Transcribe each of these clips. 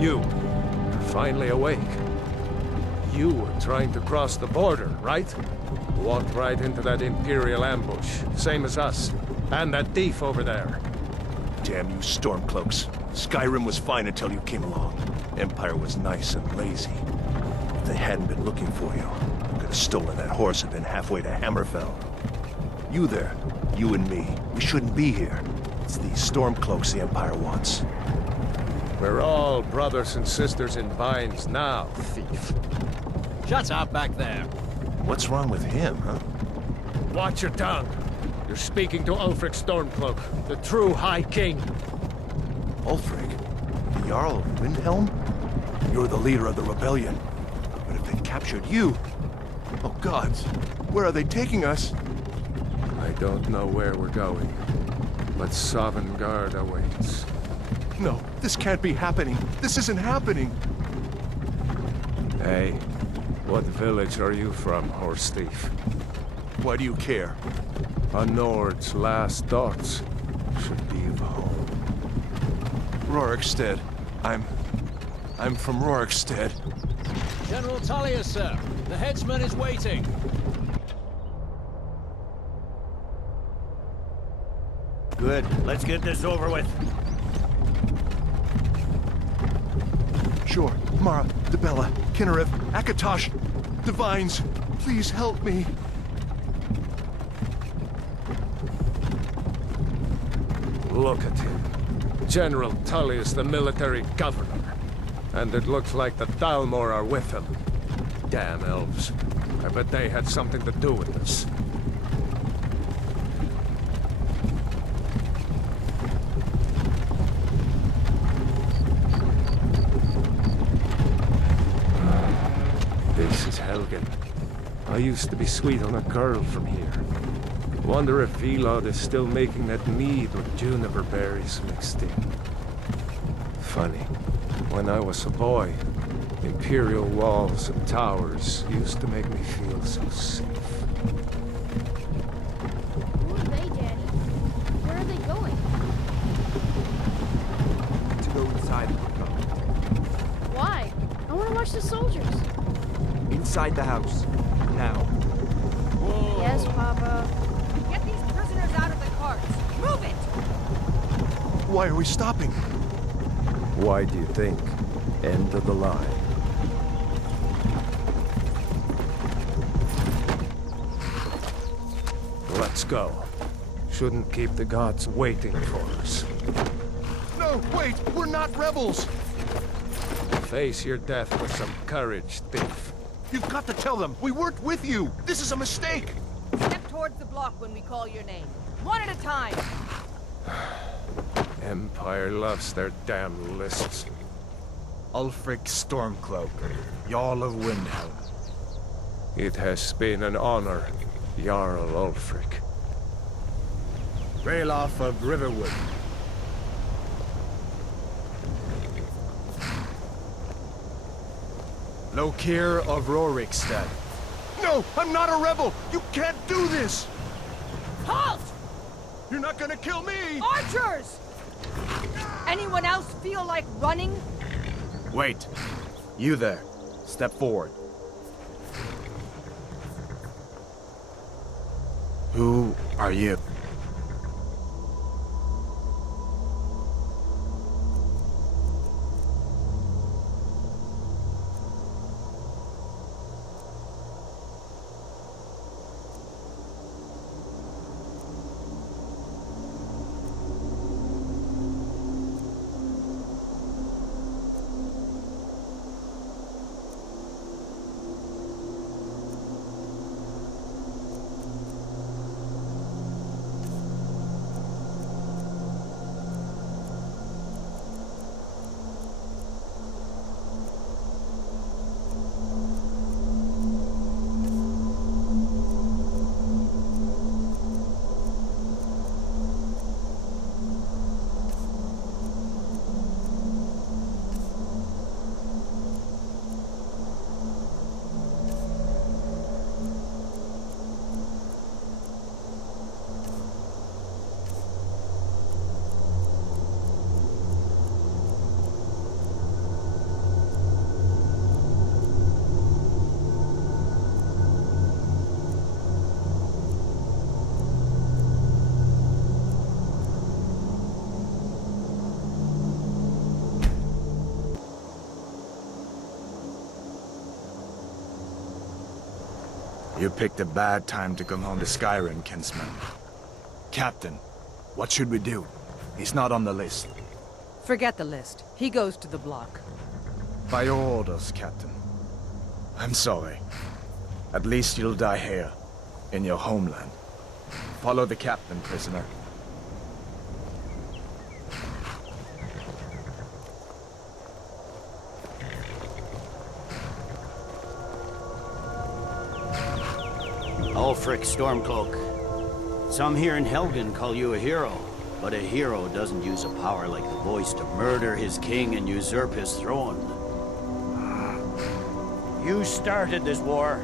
You're finally awake. You were trying to cross the border, right? Walked right into that Imperial ambush, same as us. And that thief over there. Damn you Stormcloaks. Skyrim was fine until you came along. Empire was nice and lazy. If they hadn't been looking for you, they could have stolen that horse and been halfway to Hammerfell. You there, you and me, we shouldn't be here. It's these Stormcloaks the Empire wants. We're all brothers and sisters in binds now, thief. Shut up back there. What's wrong with him, huh? Watch your tongue. You're speaking to Ulfric Stormcloak, the true High King. Ulfric? The Jarl of Windhelm? You're the leader of the rebellion. But if they captured you... Oh gods, where are they taking us? I don't know where we're going, but Sovngarde awaits. No, this can't be happening. This isn't happening. Hey, what village are you from, horse thief? Why do you care? A Nord's last thoughts should be of home. Rorikstead. I'm from Rorikstead. General Tullius, sir. The headsman is waiting. Good. Let's get this over with. Sure. Mara, Dibella, Kinnarev, Akatosh, Divines, please help me. Look at him. General Tullius, the military governor. And it looks like the Thalmor are with him. Damn elves. I bet they had something to do with this. This is Helgen. I used to be sweet on a girl from here. Wonder if Vilod is still making that mead with juniper berries mixed in. Funny. When I was a boy, Imperial walls and towers used to make me feel so safe. Who are they, Daddy? Where are they going? To go inside the book. Why? I want to watch the soldiers. Inside the house. Now. Yes, Papa. Get these prisoners out of the carts! Move it! Why are we stopping? Why do you think? End of the line. Let's go. Shouldn't keep the gods waiting for us. No, wait! We're not rebels! Face your death with some courage, thief. You've got to tell them! We weren't with you! This is a mistake! Step towards the block when we call your name. One at a time! Empire loves their damn lists. Ulfric Stormcloak, Jarl of Windhelm. It has been an honor, Jarl Ulfric. Ralof of Riverwood. Lokir of Rorikstead. No! I'm not a rebel! You can't do this! Halt! You're not gonna kill me! Archers! Anyone else feel like running? Wait. You there. Step forward. Who are you? You picked a bad time to come home to Skyrim, kinsman. Captain, what should we do? He's not on the list. Forget the list. He goes to the block. By your orders, Captain. I'm sorry. At least you'll die here, in your homeland. Follow the captain, prisoner. Ulfric Stormcloak. Some here in Helgen call you a hero, but a hero doesn't use a power like the voice to murder his king and usurp his throne. You started this war,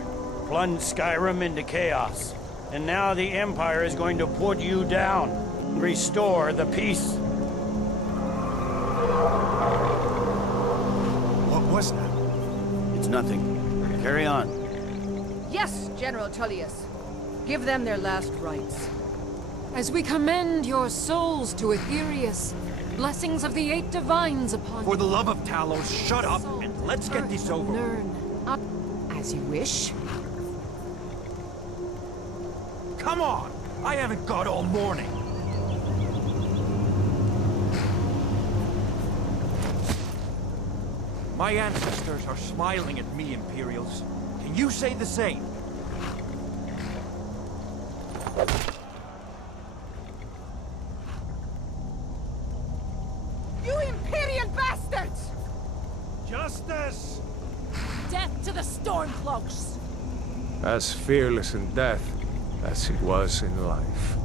plunged Skyrim into chaos, and now the Empire is going to put you down, restore the peace. What was that? It's nothing. Carry on. Yes, General Tullius. Give them their last rites. As we commend your souls to Aetherius, blessings of the 8 divines upon you. For the love of Talos, shut up and let's get this over with. Learn up as you wish. Come on! I haven't got all morning. My ancestors are smiling at me, Imperials. Can you say the same? You Imperial bastards! Justice! Death to the Stormcloaks! As fearless in death as he was in life.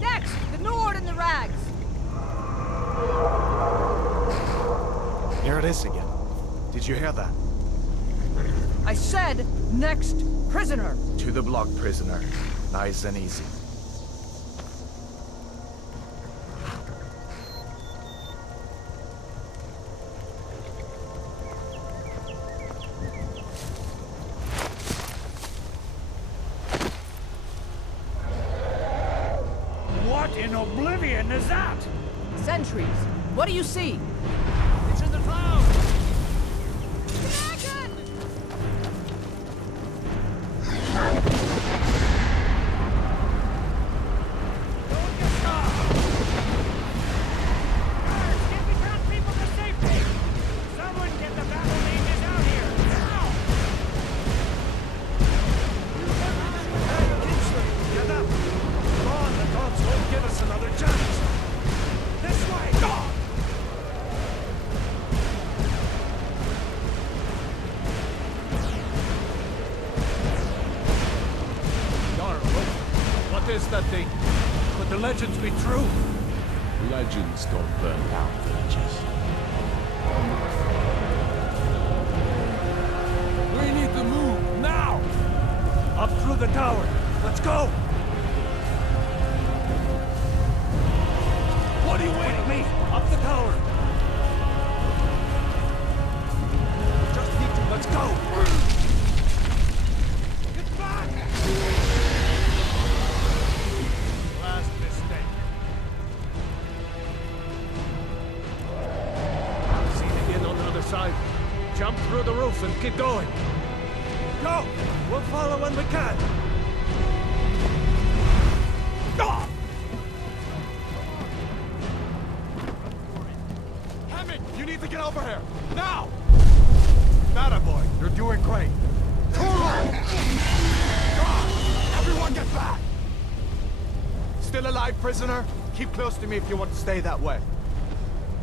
Next, the Nord and the Rags. Here it is again. Did you hear that? I said, next prisoner. To the block, prisoner. Nice and easy. What in oblivion is that? Sentries. What do you see? It's in the clouds! What is that thing? Could the legends be true? Legends don't burn down villages. We need to move, now! Up through the tower. Let's go! What are you waiting for? Me! Up the tower! Just need to... Let's go! Get back! Last mistake. See the inn on the other side. Jump through the roof and keep going. Go! We'll follow when we can. Hammond, you need to get over here! Now! Nada, boy. You're doing great. Everyone get back! Still alive, prisoner? Keep close to me if you want to stay that way.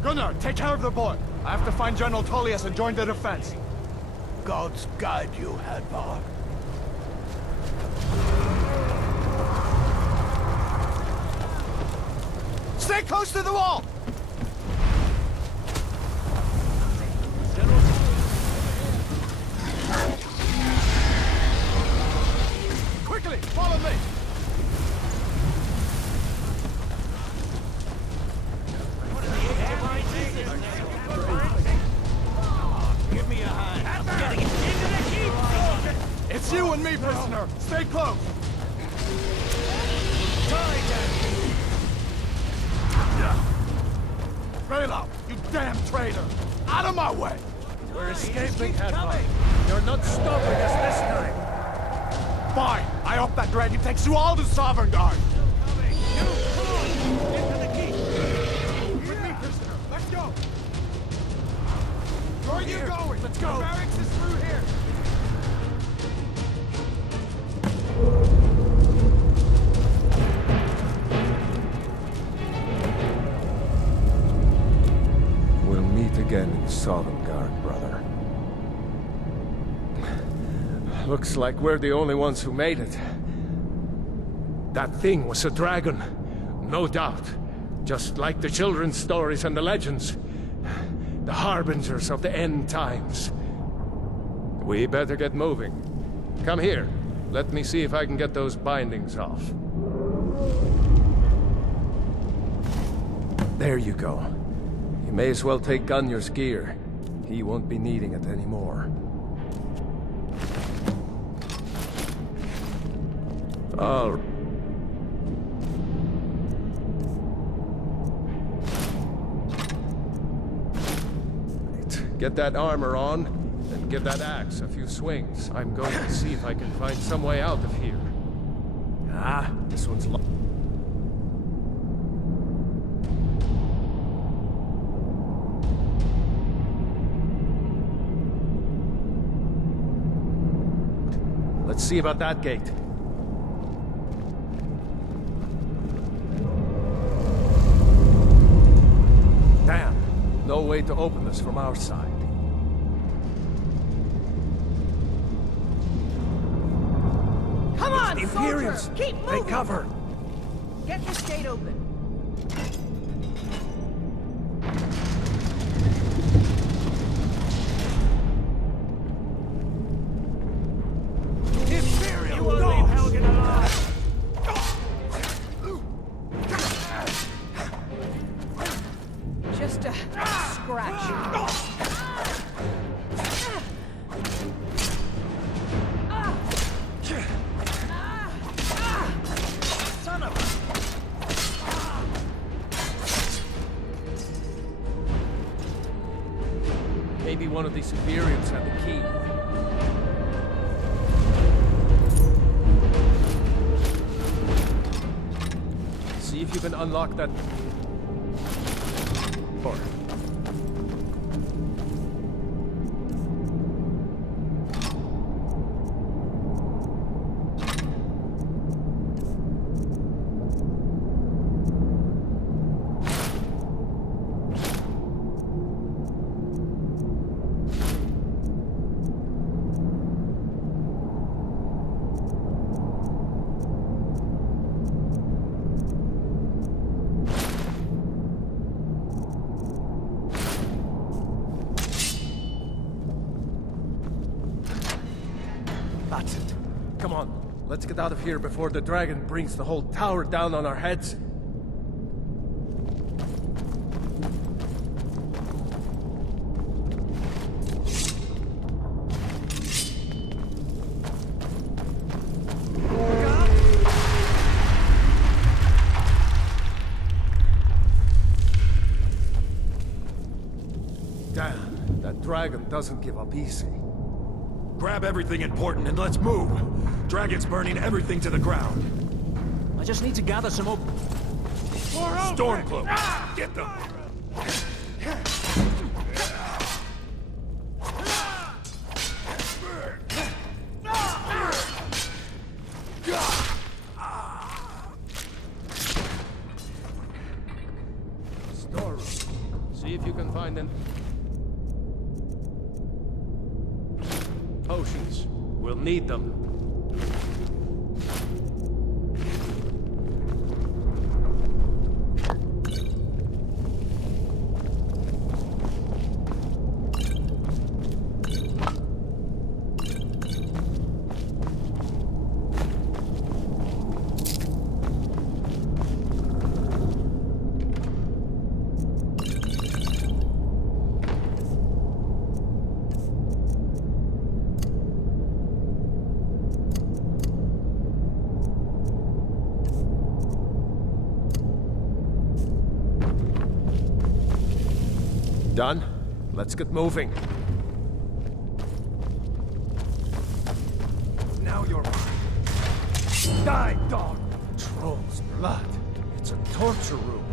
Gunnar, take care of the boy. I have to find General Tullius and join the defense. Gods guide you, Hadvar. Stay close to the wall! Quickly, follow me! Give me a hand. I'm getting into the keep! It's you and me, prisoner! Stay close! Raylo, you damn traitor! Out of my way! We're escaping, Hadvar. You're not stopping us this time. Fine. I hope that dragon takes you all to Sovereign Guard. With me, prisoner. Let's go. Where are you going? Let's go. The barracks is through here. We'll meet again in Sovngarde, brother. Looks like we're the only ones who made it. That thing was a dragon, no doubt. Just like the children's stories and the legends. The harbingers of the end times. We better get moving. Come here. Let me see if I can get those bindings off. There you go. You may as well take Gunnar's gear. He won't be needing it anymore. All right. Get that armor on, and give that axe a few swings. I'm going to see if I can find some way out of here. Ah, this one's locked. Let's see about that gate. Damn, no way to open this from our side. Come on, The Imperials! soldier! Keep moving! Take cover! Get this gate open. You won't leave Helgen alive! Just a scratch. Son of a... Maybe one of these Imperials had the key. See if you can unlock that door. That's it. Come on, let's get out of here before the dragon brings the whole tower down on our heads. Damn, that dragon doesn't give up easy. Grab everything important and let's move! Dragon's burning everything to the ground. I just need to gather some more... Stormcloak! Get them! Storeroom. See if you can find them. Potions. We'll need them. Done? Let's get moving. Now you're mine. Die, dog! Troll's blood. It's a torture room.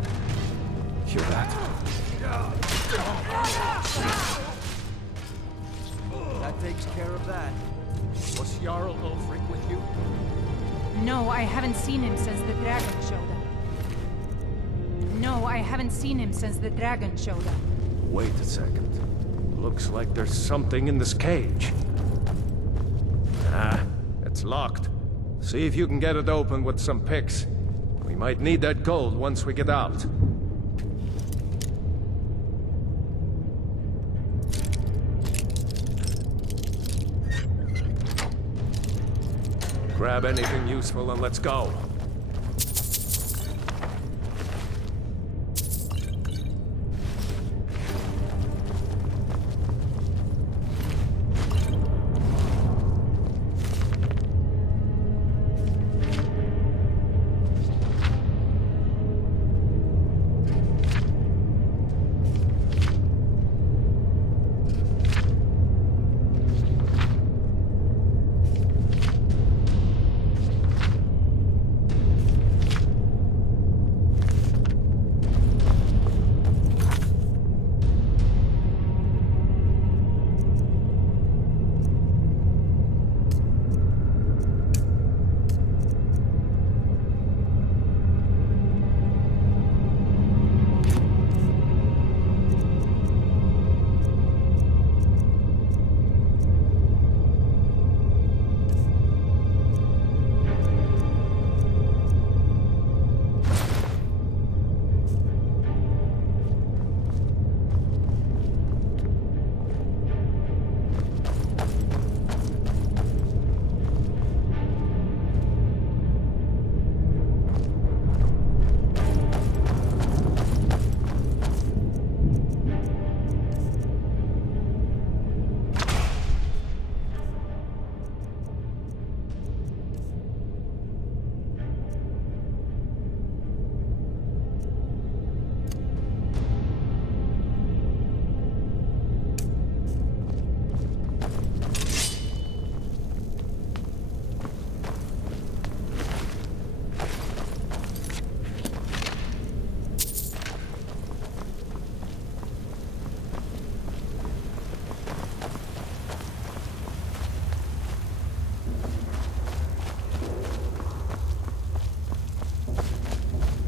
Hear that? That takes care of that. Was Jarl Ulfric with you? No, I haven't seen him since the dragon showed up. No, I haven't seen him since the dragon showed up. Wait a second. Looks like there's something in this cage. Ah, it's locked. See if you can get it open with some picks. We might need that gold once we get out. Grab anything useful and let's go.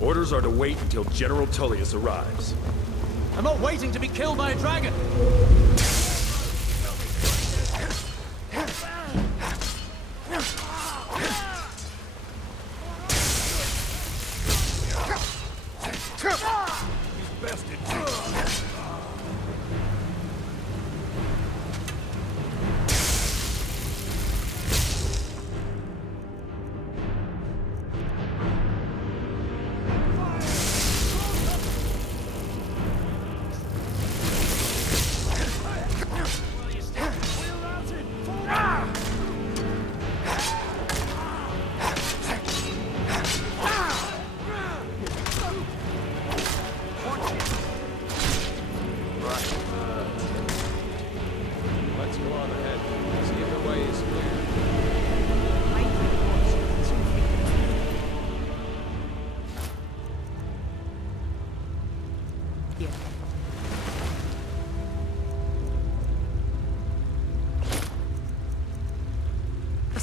Orders are to wait until General Tullius arrives. I'm not waiting to be killed by a dragon!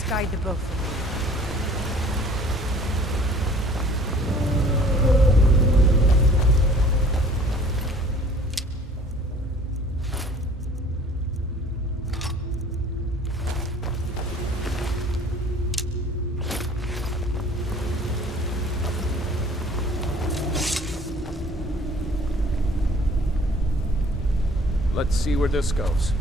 Guide the boat for me. Let's see where this goes.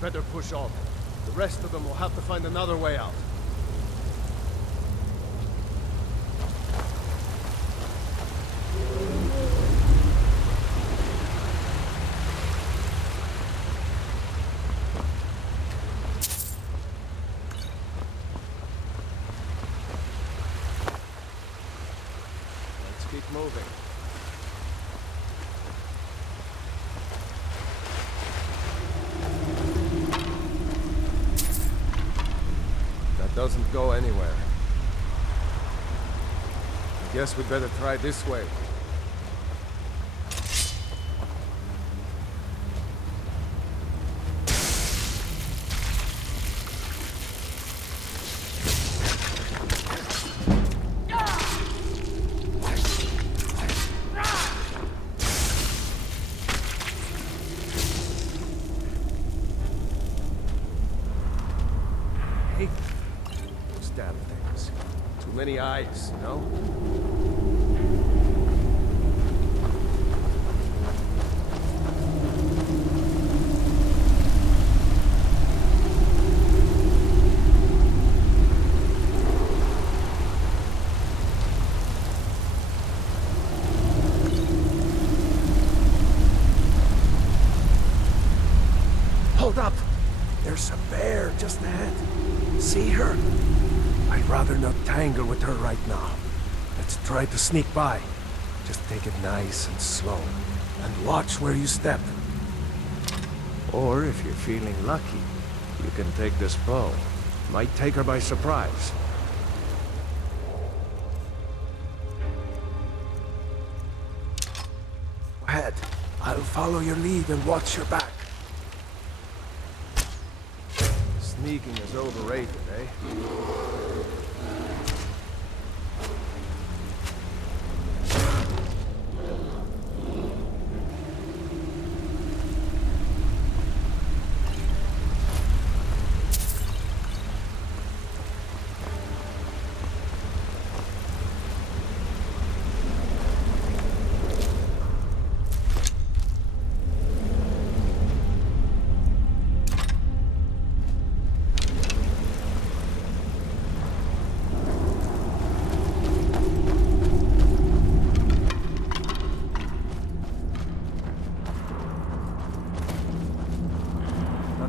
Better push on. The rest of them will have to find another way out. keep moving. That doesn't go anywhere. I guess we'd better try this way. Those damn things. Too many eyes, you know? Hold up! There's a bear just ahead. See her? I'd rather not tangle with her right now. Let's try to sneak by. Just take it nice and slow. And watch where you step. Or if you're feeling lucky, you can take this bow. Might take her by surprise. Go ahead. I'll follow your lead and watch your back. Sneaking is overrated, eh?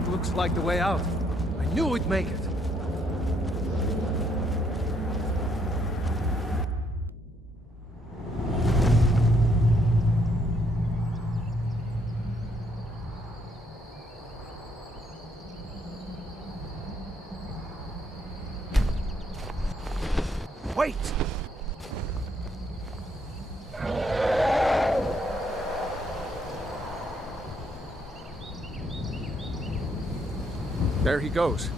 Looks like the way out. I knew we'd make it. Wait! There he goes.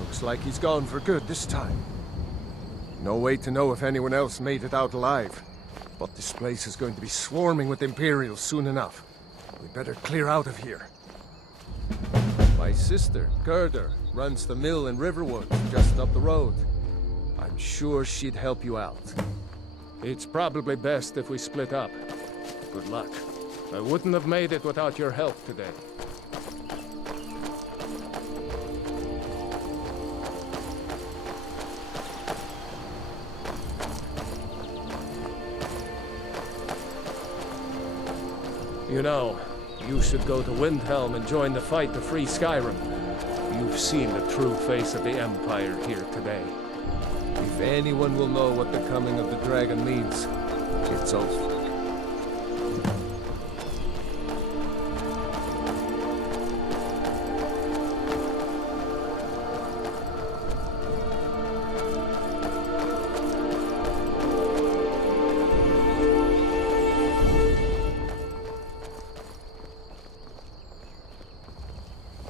Looks like he's gone for good this time. No way to know if anyone else made it out alive. But this place is going to be swarming with Imperials soon enough. We better clear out of here. My sister, Gerda, runs the mill in Riverwood, just up the road. I'm sure she'd help you out. It's probably best if we split up. Good luck. I wouldn't have made it without your help today. You know, you should go to Windhelm and join the fight to free Skyrim. You've seen the true face of the Empire here today. If anyone will know what the coming of the dragon means, it's Ulf.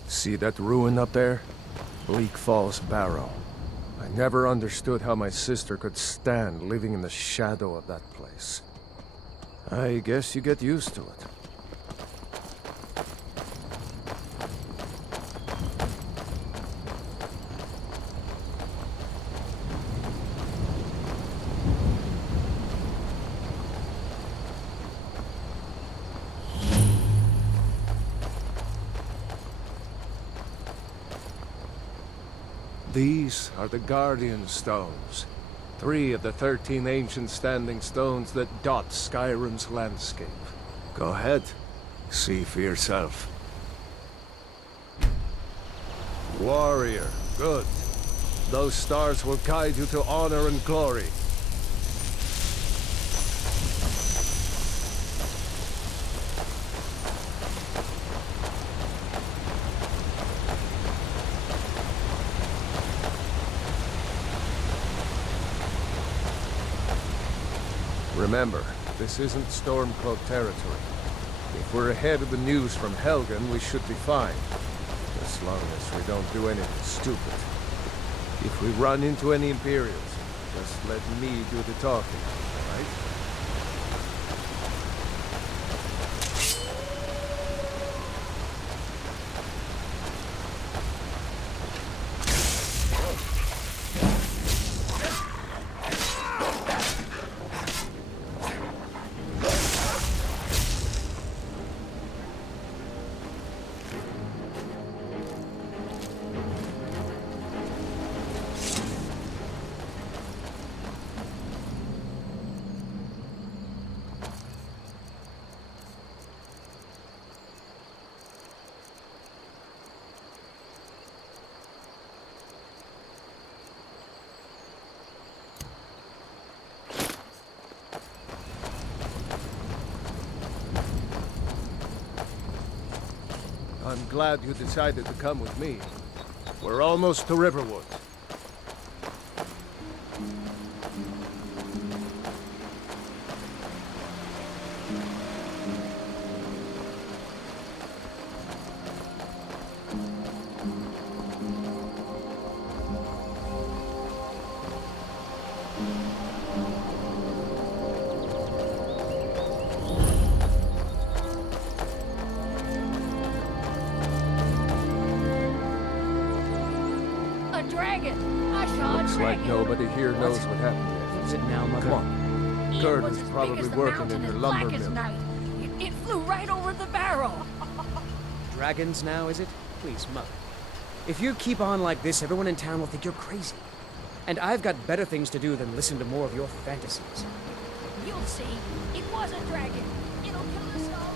See that ruin up there? Bleak Falls Barrow. I never understood how my sister could stand living in the shadow of that place. I guess you get used to it. These are the Guardian Stones. 3 of the 13 ancient standing stones that dot Skyrim's landscape. Go ahead. See for yourself. Warrior. Good. Those stars will guide you to honor and glory. Remember, this isn't Stormcloak territory. If we're ahead of the news from Helgen, we should be fine. As long as we don't do anything stupid. If we run into any Imperials, just let me do the talking, all right? I'm glad you decided to come with me. We're almost to Riverwood. Looks like nobody here knows what happened yet. Is it now, Mother? Come on. Gerd is probably working in her lumber mill. It flew right over the barrel. Dragons now, is it? Please, Mother. If you keep on like this, everyone in town will think you're crazy. And I've got better things to do than listen to more of your fantasies. You'll see. It was a dragon. It'll kill us all.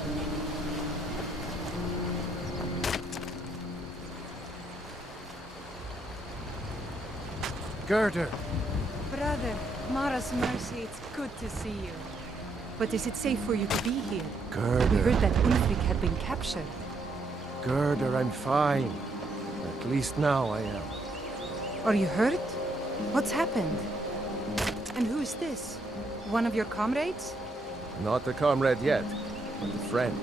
Gerder! Brother, Mara's mercy, it's good to see you. But is it safe for you to be here? Gerder. We heard that Ulfric had been captured. Gerder, I'm fine. At least now I am. Are you hurt? What's happened? And who is this? One of your comrades? Not a comrade yet, but a friend.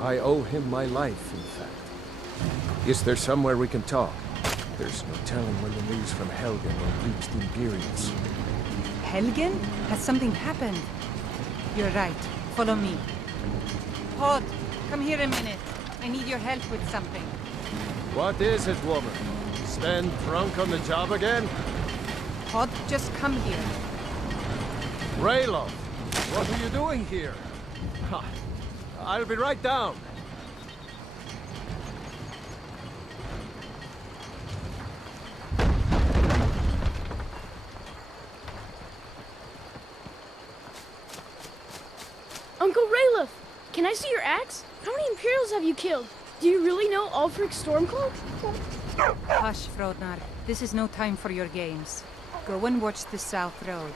I owe him my life, in fact. Is there somewhere we can talk? There's no telling when the news from Helgen will reach the Imperials. Helgen? Has something happened? You're right. Follow me. Hod, come here a minute. I need your help with something. What is it, woman? Stand drunk on the job again? Hod, just come here. Rayloff, what are you doing here? Ha, I'll be right down. Uncle Rayloff, can I see your axe? How many Imperials have you killed? Do you really know Ulfric's Stormcloak? Hush, Hrothgar. This is no time for your games. Go and watch the South Road.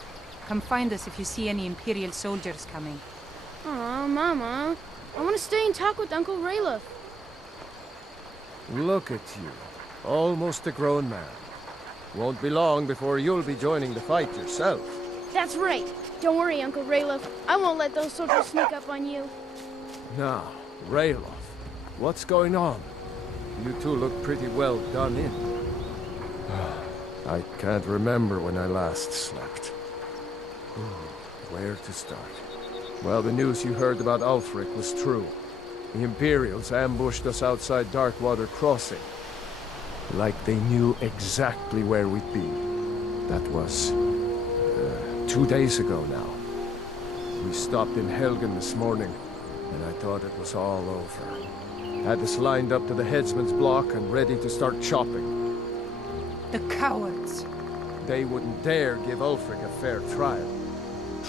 Come find us if you see any Imperial soldiers coming. Aw, Mama. I want to stay and talk with Uncle Rayloff. Look at you. Almost a grown man. Won't be long before you'll be joining the fight yourself. That's right. Don't worry, Uncle Rayloff. I won't let those soldiers sneak up on you. Now, Rayloff, what's going on? You two look pretty well done in. I can't remember when I last slept. Where to start? Well, the news you heard about Ulfric was true. The Imperials ambushed us outside Darkwater Crossing. Like they knew exactly where we'd be. That was 2 days ago now. We stopped in Helgen this morning, and I thought it was all over. Had us lined up to the headsman's block and ready to start chopping. The cowards. They wouldn't dare give Ulfric a fair trial.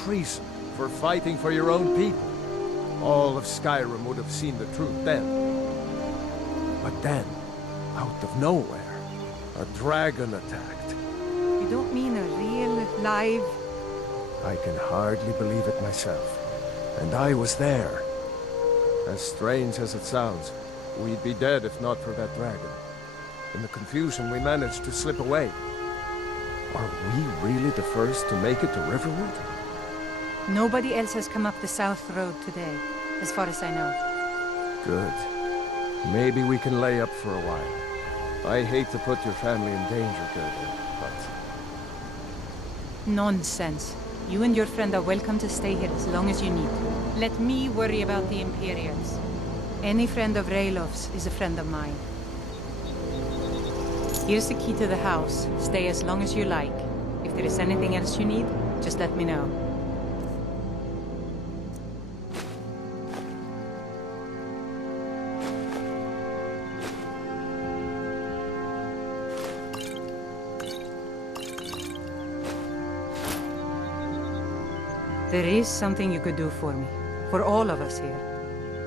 Treason for fighting for your own people. All of Skyrim would have seen the truth then. But then, out of nowhere, a dragon attacked. You don't mean a real, live... I can hardly believe it myself. And I was there. As strange as it sounds, we'd be dead if not for that dragon. In the confusion, we managed to slip away. Are we really the first to make it to Riverwood? Nobody else has come up the South Road today, as far as I know. Good. Maybe we can lay up for a while. I hate to put your family in danger, Gerda, but... Nonsense. You and your friend are welcome to stay here as long as you need. Let me worry about the Imperials. Any friend of Raylof's is a friend of mine. Here's the key to the house. Stay as long as you like. If there is anything else you need, just let me know. There is something you could do for me. For all of us here.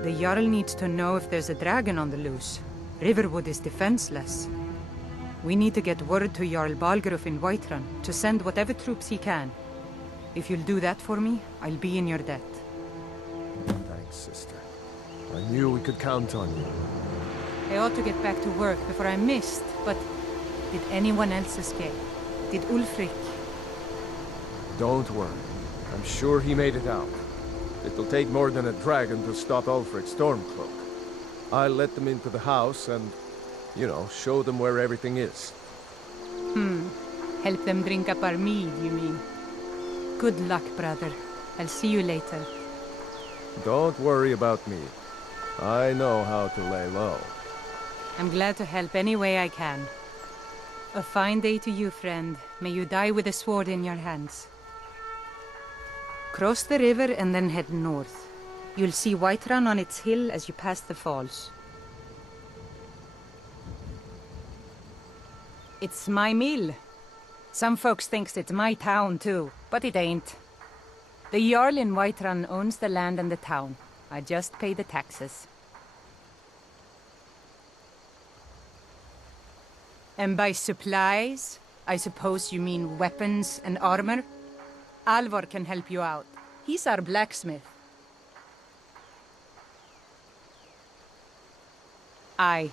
The Jarl needs to know if there's a dragon on the loose. Riverwood is defenseless. We need to get word to Jarl Balgruuf in Whiterun to send whatever troops he can. If you'll do that for me, I'll be in your debt. Thanks, sister. I knew we could count on you. I ought to get back to work before I missed, but did anyone else escape? Did Ulfric? Don't worry. I'm sure he made it out. It'll take more than a dragon to stop Ulfric's Stormcloak. I'll let them into the house and, you know, show them where everything is. Help them drink up our mead, you mean? Good luck, brother. I'll see you later. Don't worry about me. I know how to lay low. I'm glad to help any way I can. A fine day to you, friend. May you die with a sword in your hands. Cross the river and then head north. You'll see Whiterun on its hill as you pass the falls. It's my mill. Some folks thinks it's my town too, but it ain't. The Jarl in Whiterun owns the land and the town. I just pay the taxes. And by supplies, I suppose you mean weapons and armor? Alvor can help you out. He's our blacksmith. Aye.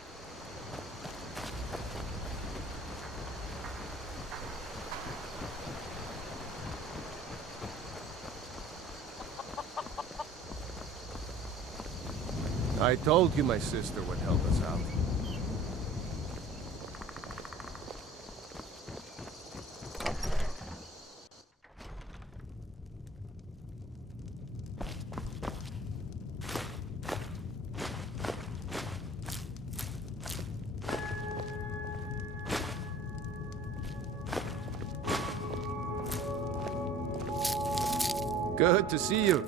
I told you my sister would help us out. Good to see you.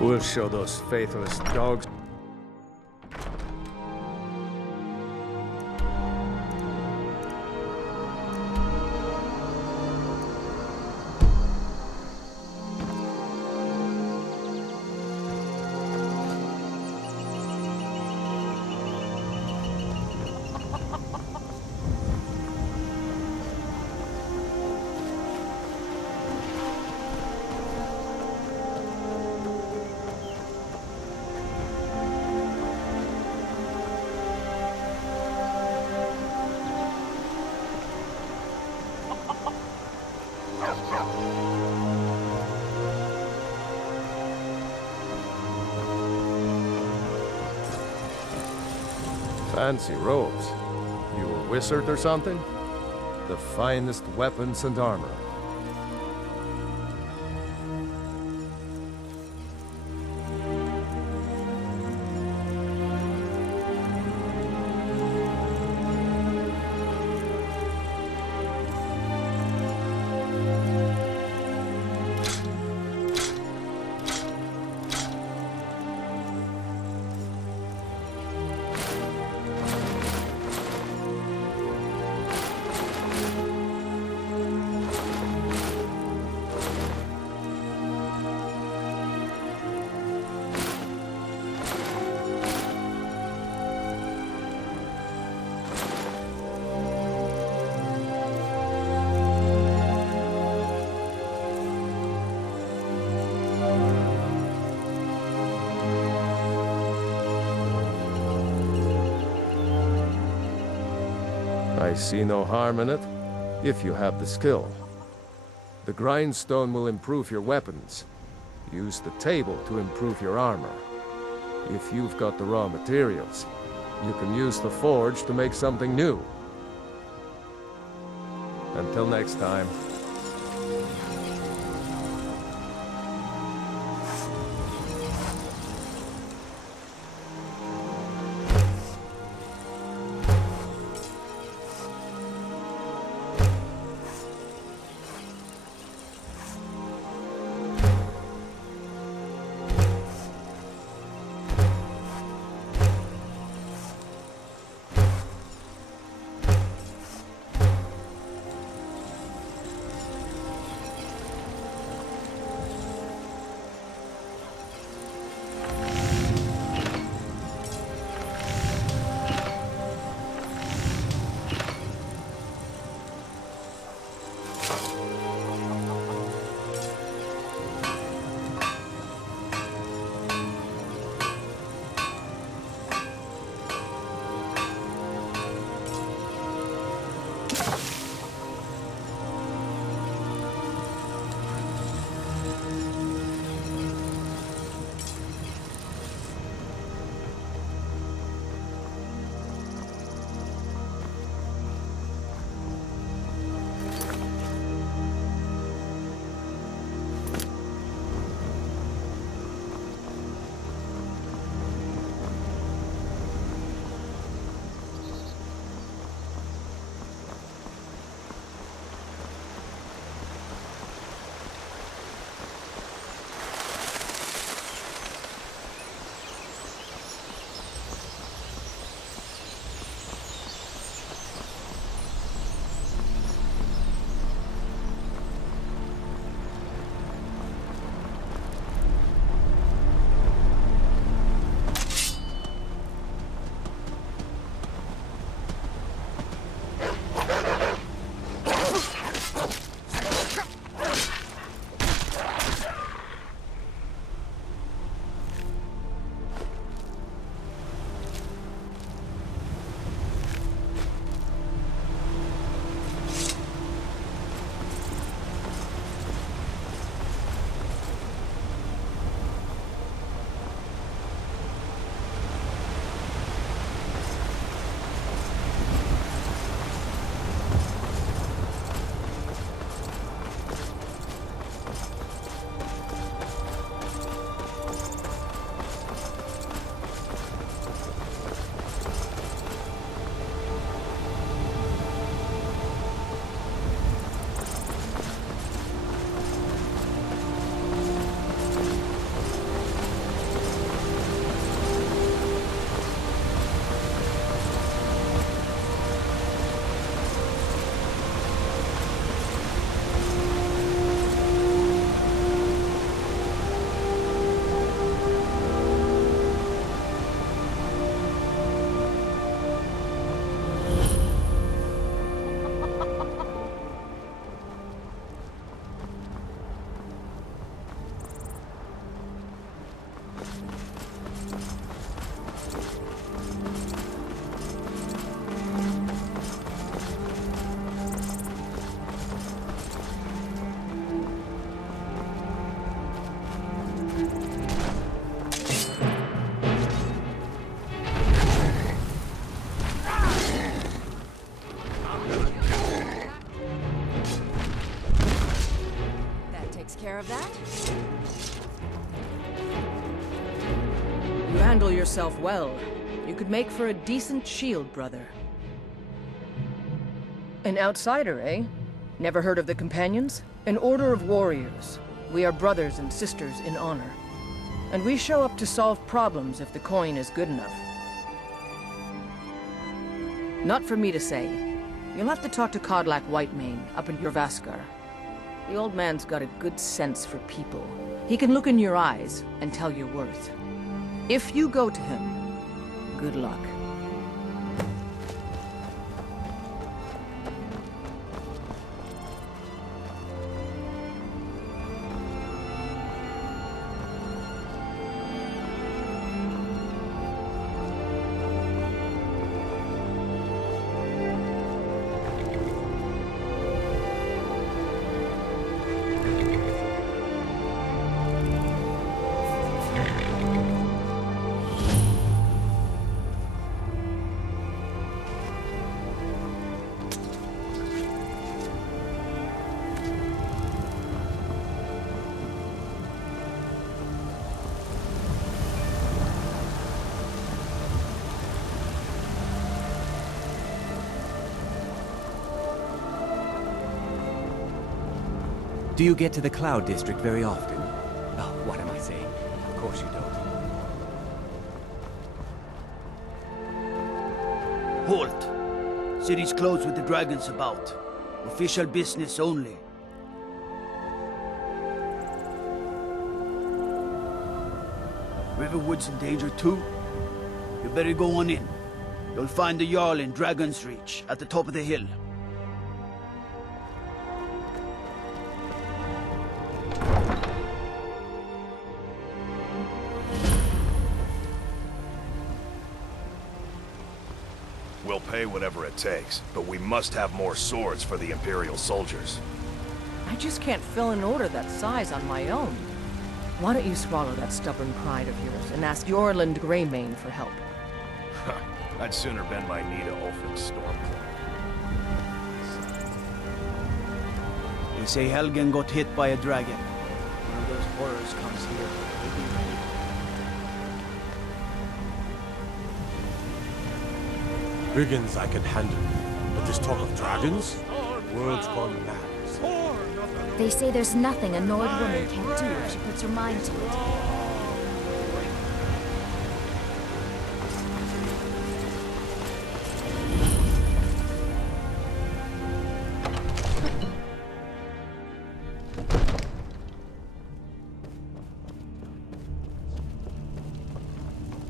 We'll show those faithless dogs. Fancy robes. You a wizard or something? The finest weapons and armor. I see no harm in it, if you have the skill. The grindstone will improve your weapons. Use the table to improve your armor. If you've got the raw materials, you can use the forge to make something new. Until next time. of that. You handle yourself well. You could make for a decent shield, brother. An outsider, eh? Never heard of the Companions? An order of warriors. We are brothers and sisters in honor. And we show up to solve problems if the coin is good enough. Not for me to say. You'll have to talk to Codlac Whitemane up in Hrothgar. The old man's got a good sense for people. He can look in your eyes and tell your worth. If you go to him, good luck. Do you get to the Cloud District very often? Oh, what am I saying? Of course you don't. Halt! City's closed with the dragons about. Official business only. Riverwood's in danger too? You better go on in. You'll find the Jarl in Dragon's Reach, at the top of the hill. We'll pay whatever it takes, but we must have more swords for the Imperial soldiers. I just can't fill an order that size on my own. Why don't you swallow that stubborn pride of yours and ask Yorland Greymane for help? I'd sooner bend my knee to Ulfric's Stormcloak. They say Helgen got hit by a dragon. One of those horrors comes here. Brigands I can handle, but this talk of dragons? World's gone mad. They say there's nothing a Nord woman can't do if she puts her mind to it.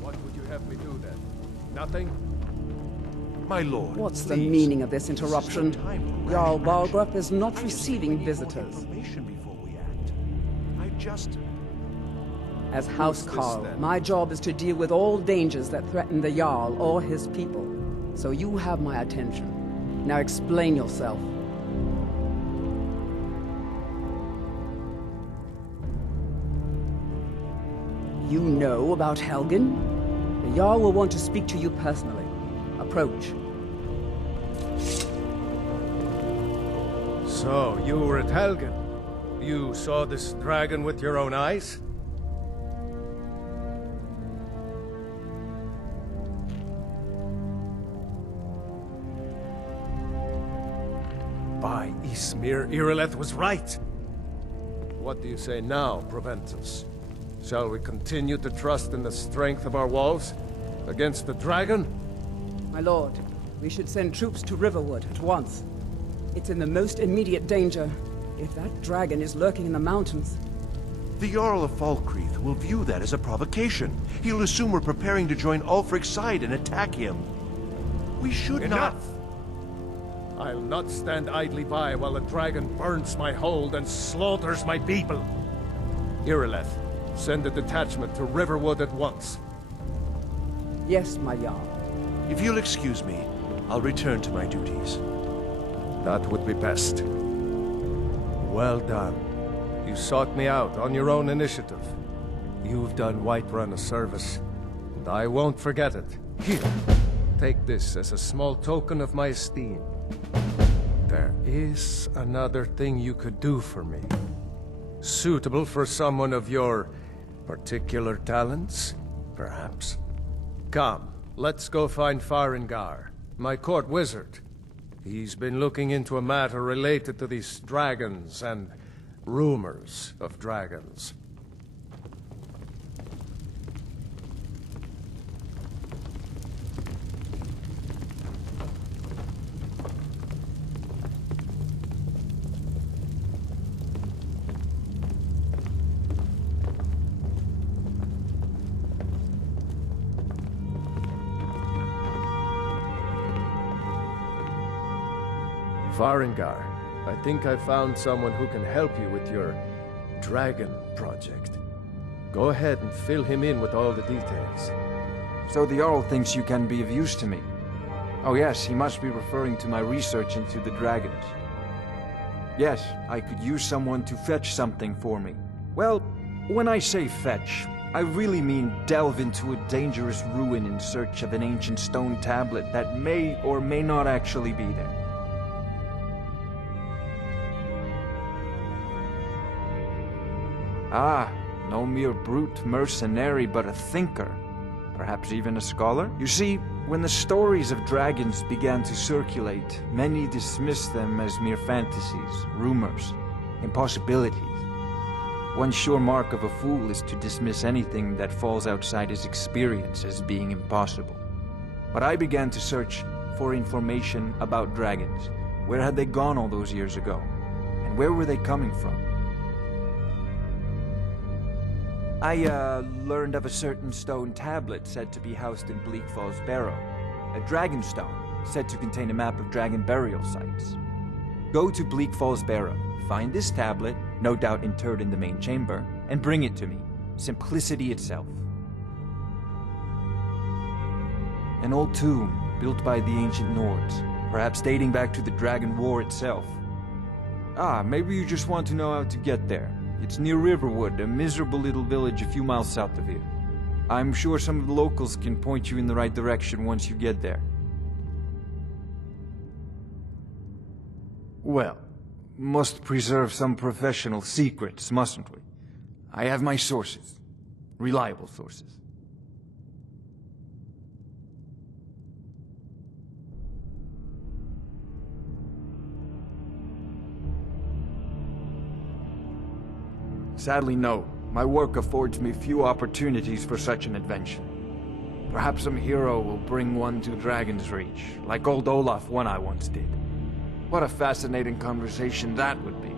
What would you have me do then? Nothing? My lord, What's the meaning of this interruption? Jarl Balgrup is not receiving visitors. As House Carl, my job is to deal with all dangers that threaten the Jarl or his people. So you have my attention. Now explain yourself. You know about Helgen? The Jarl will want to speak to you personally. Approach. So, you were at Helgen? You saw this dragon with your own eyes? By Ysmir, Irileth was right! What do you say now, Proventus? Shall we continue to trust in the strength of our walls? Against the dragon? My lord, we should send troops to Riverwood at once. It's in the most immediate danger. If that dragon is lurking in the mountains... The Jarl of Falkreath will view that as a provocation. He'll assume we're preparing to join Ulfric's side and attack him. We should Enough! I'll not stand idly by while a dragon burns my hold and slaughters my people. Irileth, send a detachment to Riverwood at once. Yes, my Jarl. If you'll excuse me, I'll return to my duties. That would be best. Well done. You sought me out on your own initiative. You've done Whiterun a service, and I won't forget it. Here, take this as a small token of my esteem. There is another thing you could do for me. Suitable for someone of your particular talents, perhaps? Come, let's go find Farengar, my court wizard. He's been looking into a matter related to these dragons and rumors of dragons. Farengar, I think I found someone who can help you with your dragon project. Go ahead and fill him in with all the details. So the Jarl thinks you can be of use to me. Oh yes, he must be referring to my research into the dragons. Yes, I could use someone to fetch something for me. Well, when I say fetch, I really mean delve into a dangerous ruin in search of an ancient stone tablet that may or may not actually be there. Ah, no mere brute mercenary, but a thinker. Perhaps even a scholar? You see, when the stories of dragons began to circulate, many dismissed them as mere fantasies, rumors, impossibilities. One sure mark of a fool is to dismiss anything that falls outside his experience as being impossible. But I began to search for information about dragons. Where had they gone all those years ago? And where were they coming from? I learned of a certain stone tablet said to be housed in Bleak Falls Barrow. A dragon stone, said to contain a map of dragon burial sites. Go to Bleak Falls Barrow, find this tablet, no doubt interred in the main chamber, and bring it to me. Simplicity itself. An old tomb, built by the ancient Nords, perhaps dating back to the Dragon War itself. Ah, maybe you just want to know how to get there. It's near Riverwood, a miserable little village a few miles south of here. I'm sure some of the locals can point you in the right direction once you get there. Well, must preserve some professional secrets, mustn't we? I have my sources. Reliable sources. Sadly, no. My work affords me few opportunities for such an adventure. Perhaps some hero will bring one to Dragon's Reach, like old Olaf one I once did. What a fascinating conversation that would be.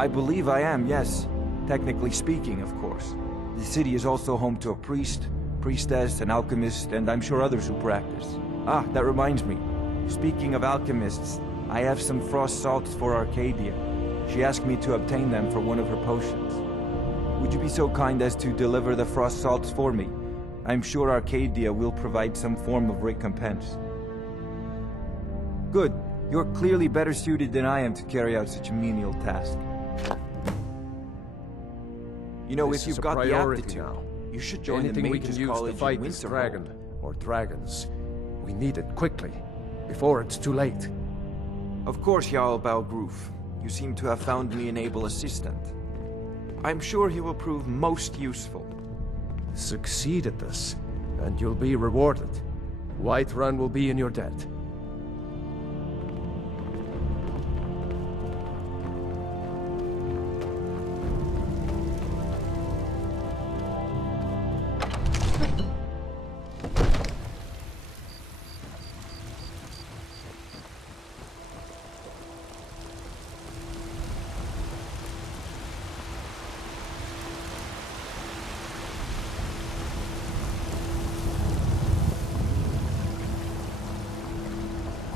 I believe I am, yes. Technically speaking, of course. The city is also home to a priest, priestess, an alchemist, and I'm sure others who practice. Ah, that reminds me. Speaking of alchemists, I have some frost salts for Arcadia. She asked me to obtain them for one of her potions. Would you be so kind as to deliver the frost salts for me? I'm sure Arcadia will provide some form of recompense. Good. You're clearly better suited than I am to carry out such a menial task. You know, if you've got the aptitude, you should join the Mages College in this dragon or dragons. We need it quickly, before it's too late. Of course, Jarl Balgroof. You seem to have found me an able assistant. I'm sure he will prove most useful. Succeed at this, and you'll be rewarded. Whiterun will be in your debt.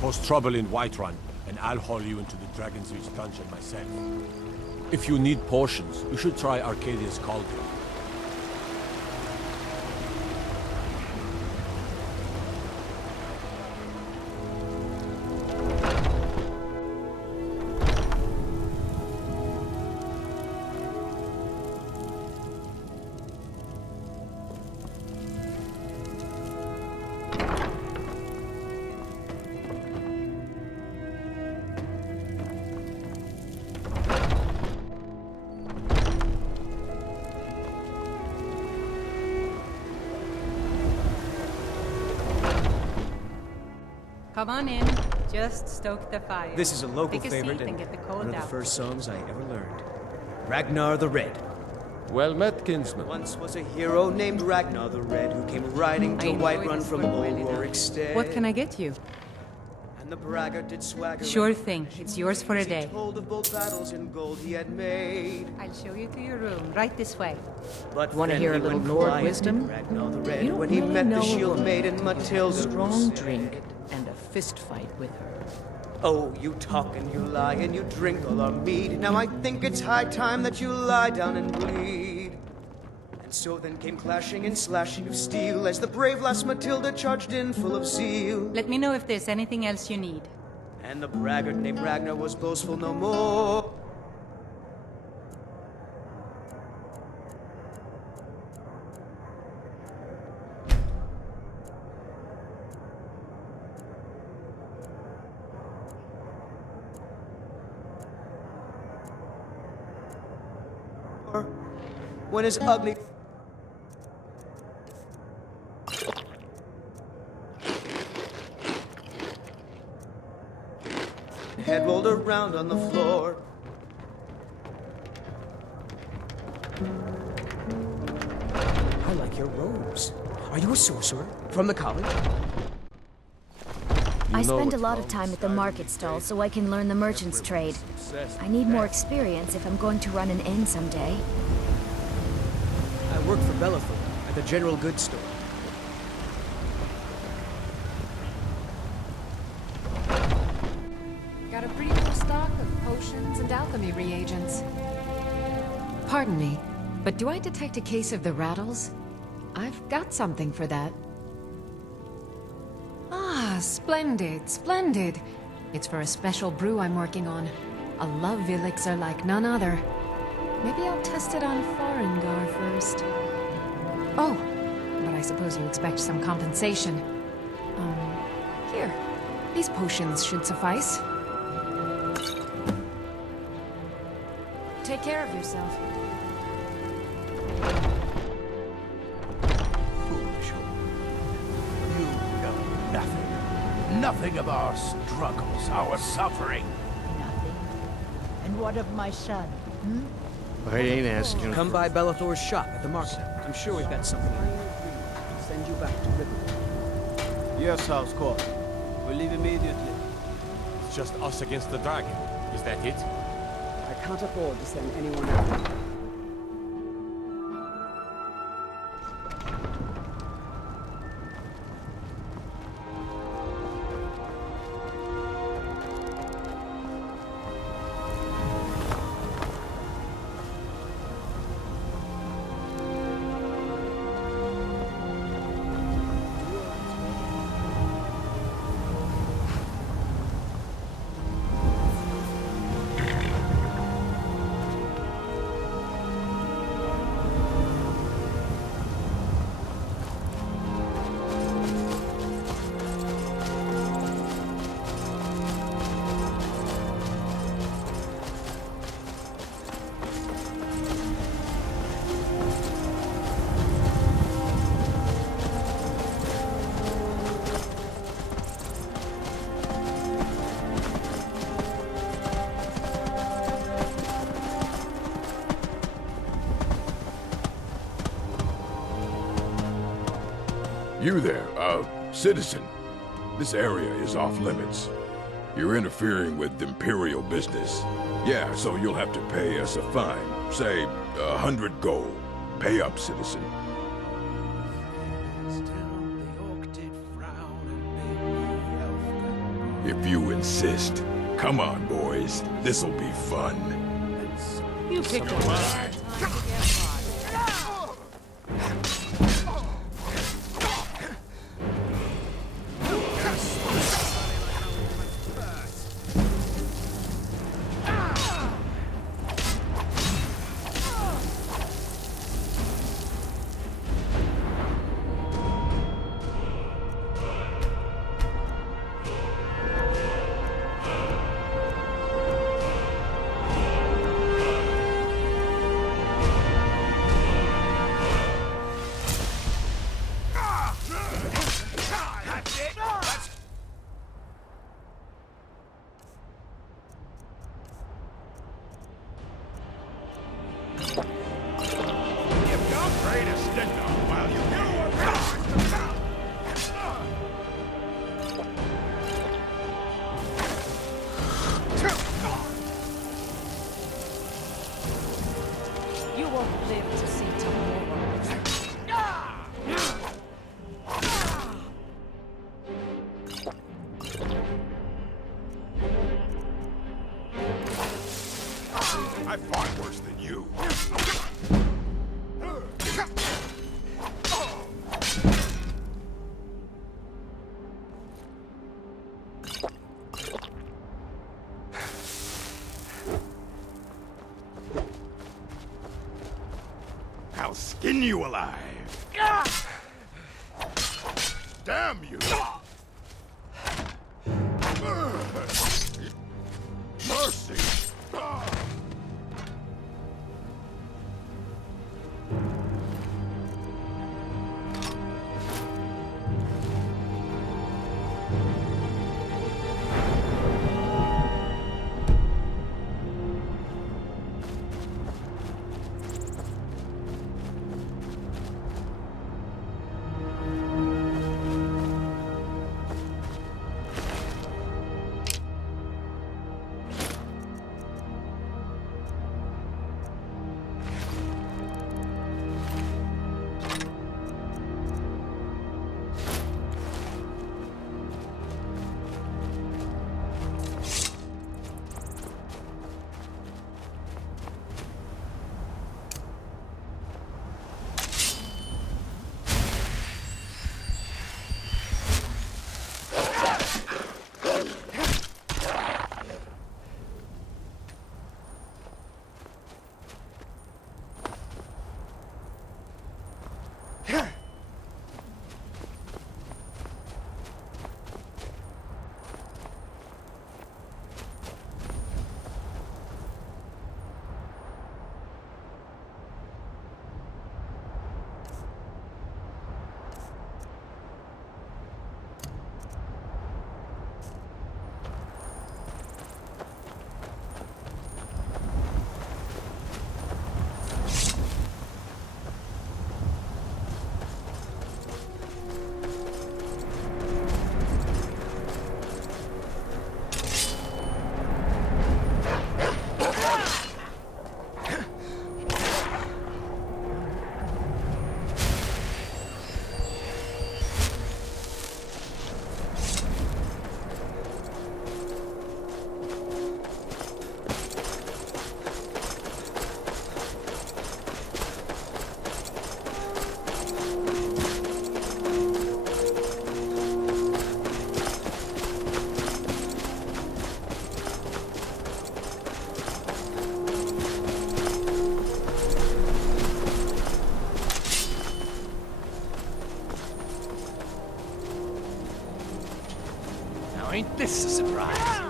Cause trouble in Whiterun, and I'll haul you into the Dragon's Reach dungeon myself. If you need potions, you should try Arcadia's Cauldron. Come on in. Just stoke the fire. This is a local Take favorite seat and get the cold one of the out. first songs I ever learned. Ragnar the Red. Well met, kinsman. Once was a hero named Ragnar the Red who came riding to Whiterun from old Rorik's stead. What can I get you? And the braggart did swagger. Sure thing. It's yours for a day. Told of bold battles in gold he had made. I'll show you to your room. Right this way. But Want to then hear a he little went lord quiet, wisdom? Ragnar the Red, You don't when he really met know the a shield woman maiden until you have a Matilda. strong drink and a fist fight with her. Oh, you talk and you lie and you drink all our mead. Now I think it's high time that you lie down and bleed. And so then came clashing and slashing of steel as the brave lass Matilda charged in full of zeal. Let me know if there's anything else you need. And the braggart named Ragnar was boastful no more. When his ugly head rolled around on the floor. I like your robes. Are you a sorcerer? From the college? I spend a lot of time at the market stall so I can learn the merchant's trade. I need more experience if I'm going to run an inn someday. I work for Belethor at the general goods store. Got a pretty full stock of potions and alchemy reagents. Pardon me, but do I detect a case of the rattles? I've got something for that. Ah, splendid, splendid. It's for a special brew I'm working on. A love elixir like none other. Maybe I'll test it on Hrothgar first. Oh, but I suppose you expect some compensation. Here. These potions should suffice. Take care of yourself. Foolish woman. You know nothing. Nothing of our struggles, our suffering. Nothing. And what of my son? Hmm? I ain't asking. Come by Belethor's shop at the market. I'm sure we've got something. Send you back to Riverwood. Yes, House Court. We'll leave immediately. It's just us against the dragon. Is that it? I can't afford to send anyone out. You there, citizen. This area is off limits. You're interfering with Imperial business. Yeah, so you'll have to pay us a fine. Say, 100 gold. Pay up, citizen. If you insist. Come on, boys. This'll be fun. You picked a bad time to get hot. fought worse than you. I'll skin you alive. Damn you! Mercy! Ain't this a surprise?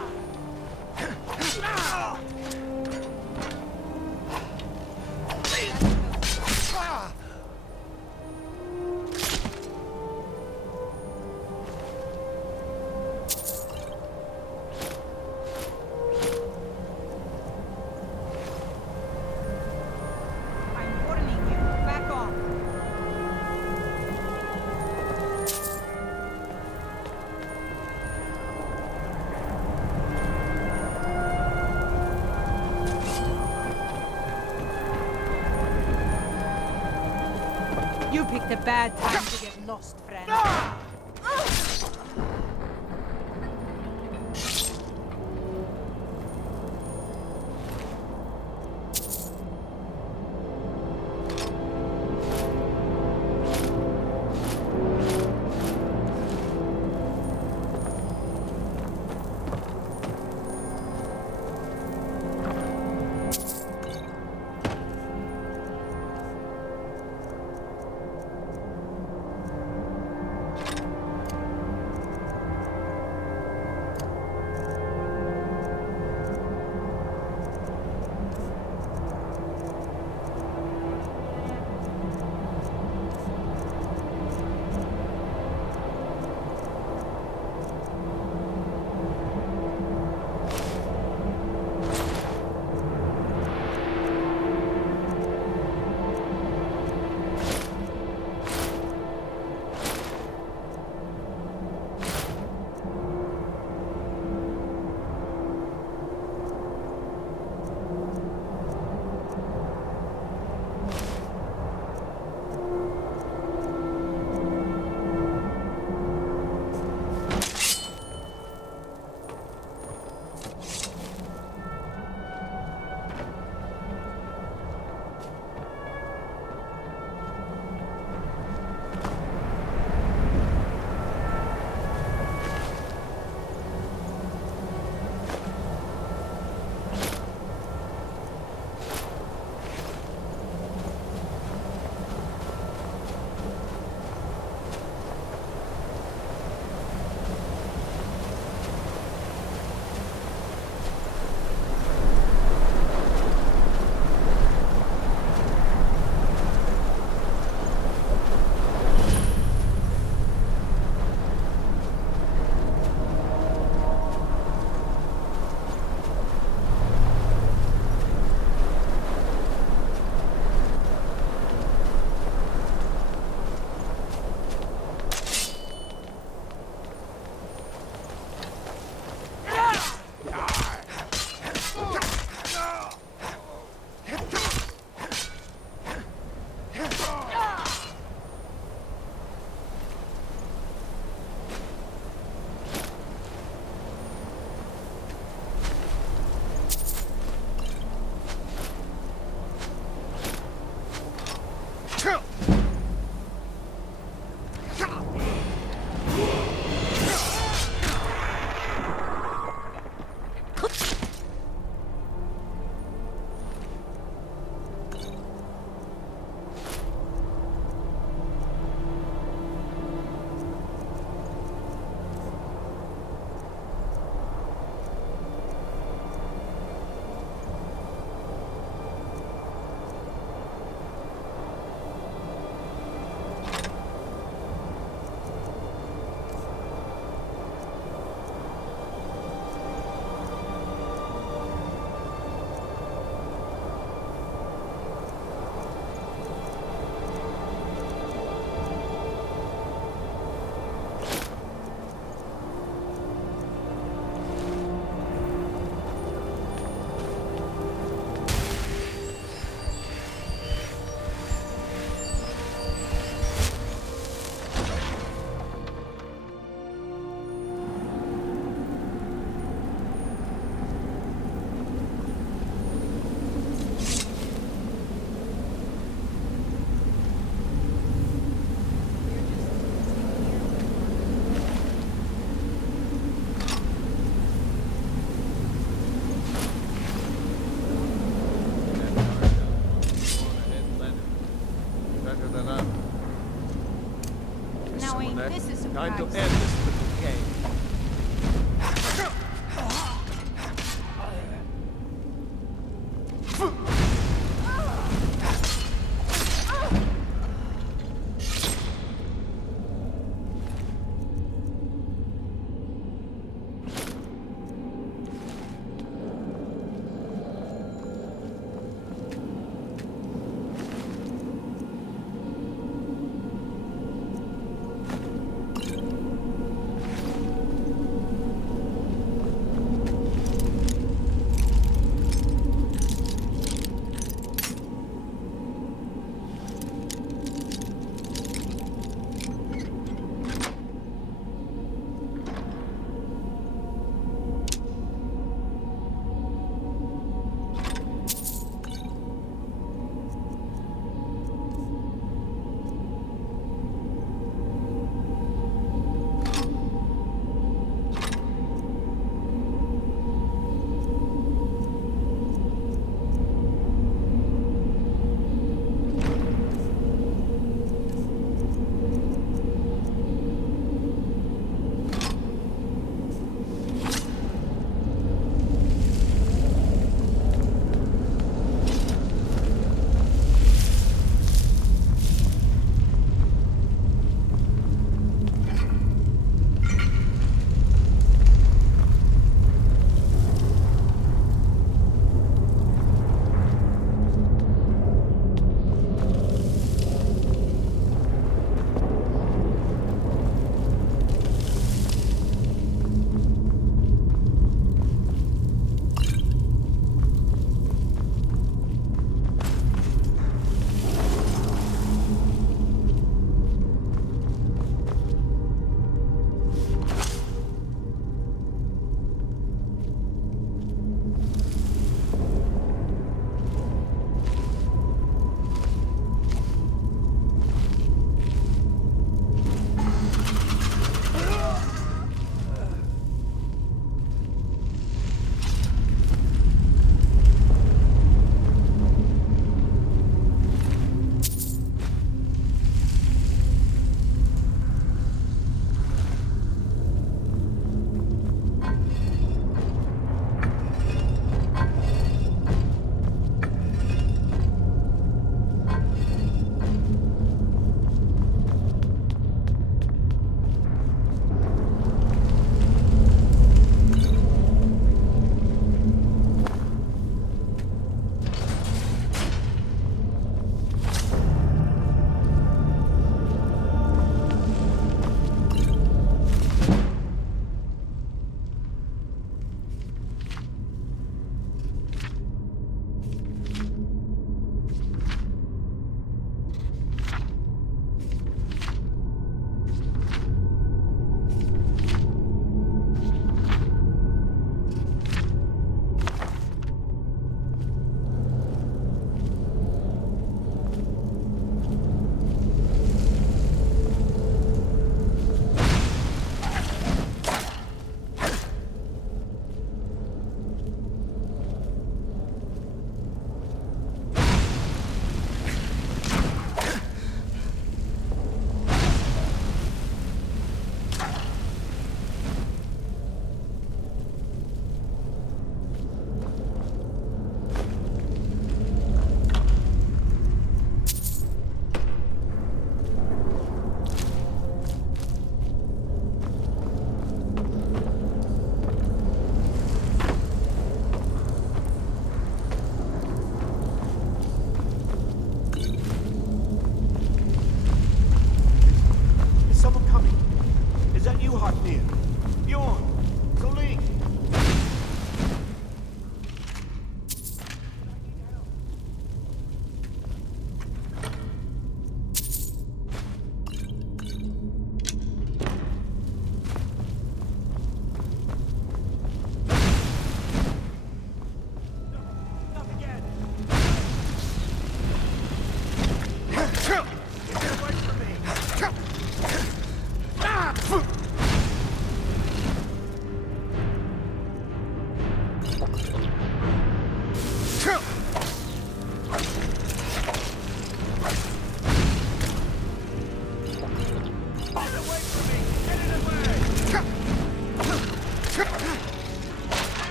You picked a bad time to get lost, friend. Time to end this little game.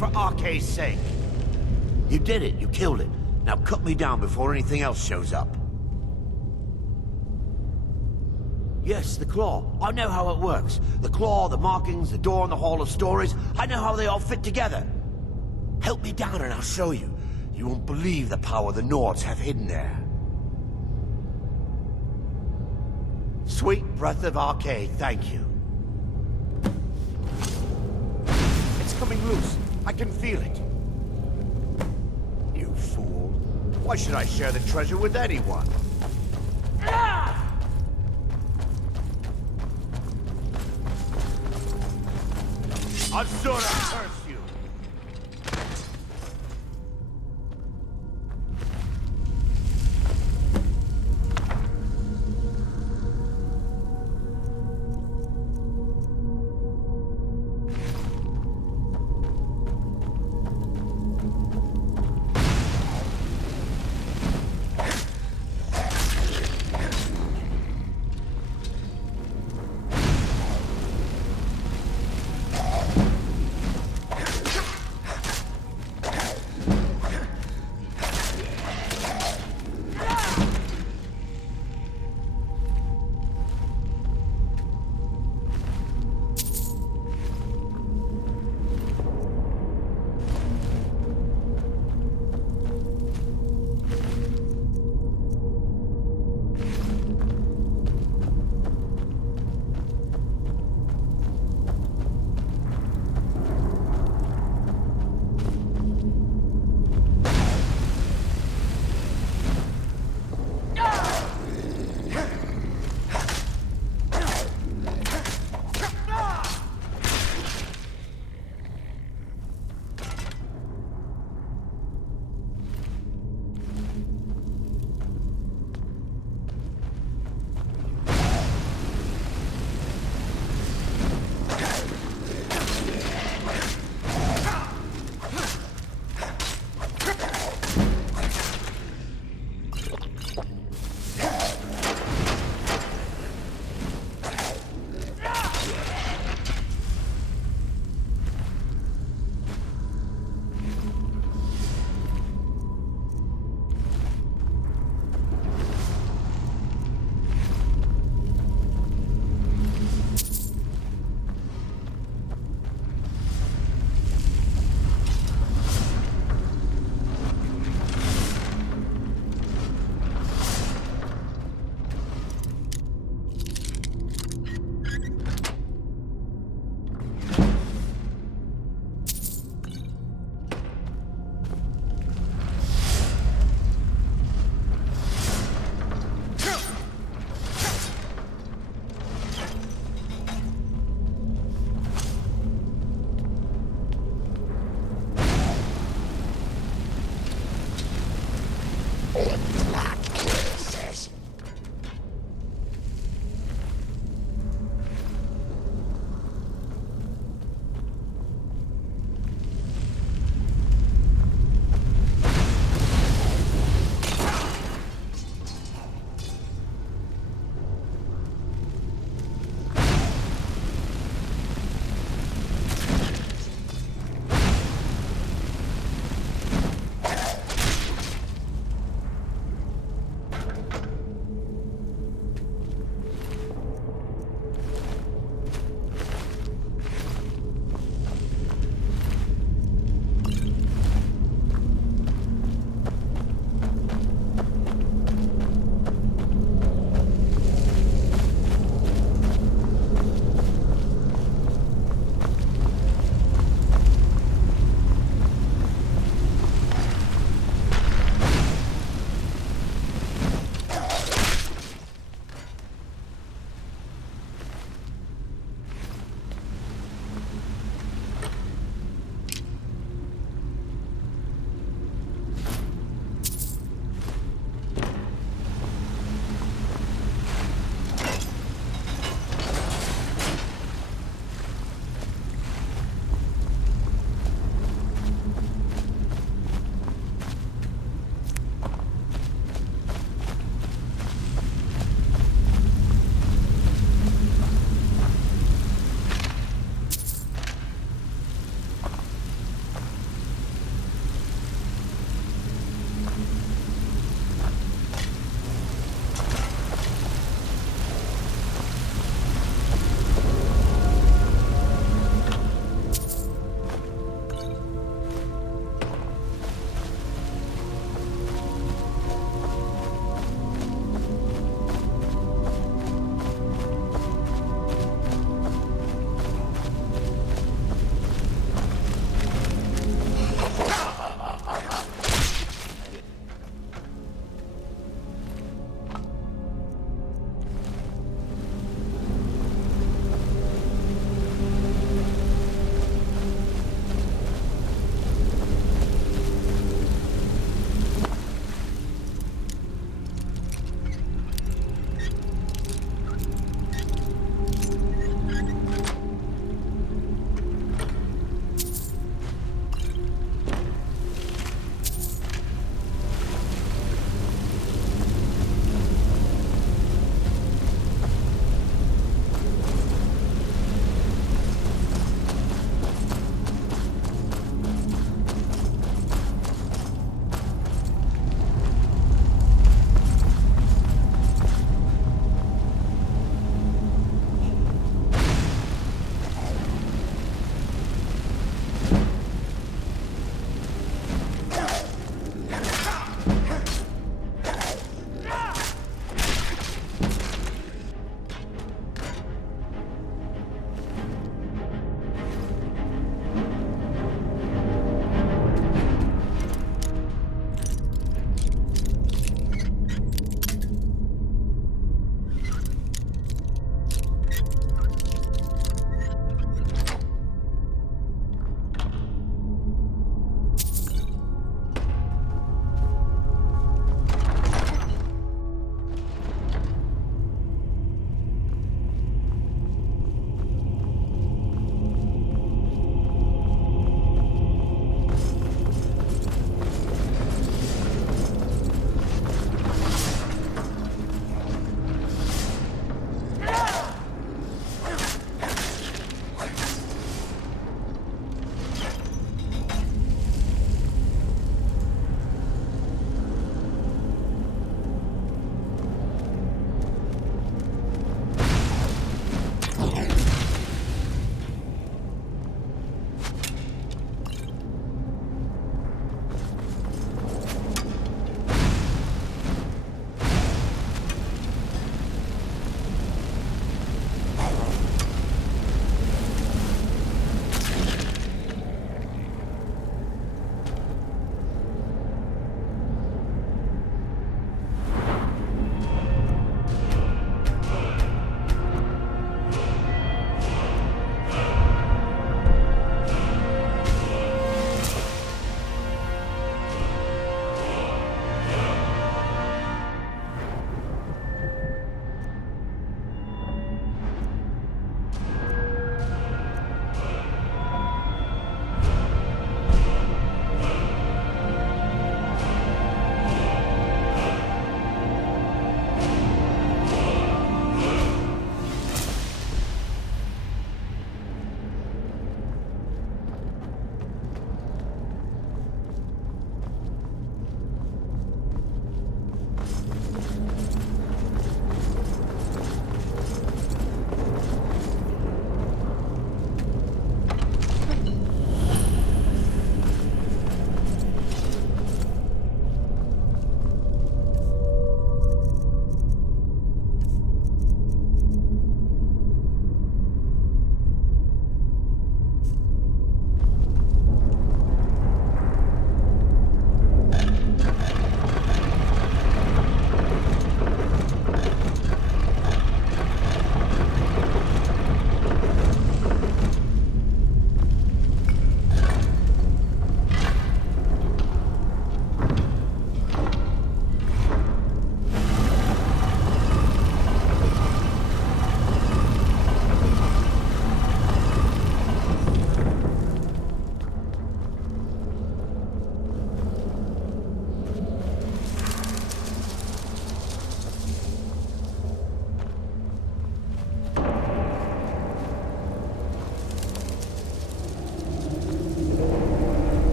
for Arcade's sake. You did it. You killed it. Now cut me down before anything else shows up. Yes, the claw. I know how it works. The claw, the markings, the door in the Hall of Stories. I know how they all fit together. Help me down and I'll show you. You won't believe the power the Nords have hidden there. Sweet breath of Arcade, thank you. It's coming loose. I can feel it. You fool. Why should I share the treasure with anyone? Azura, curse you!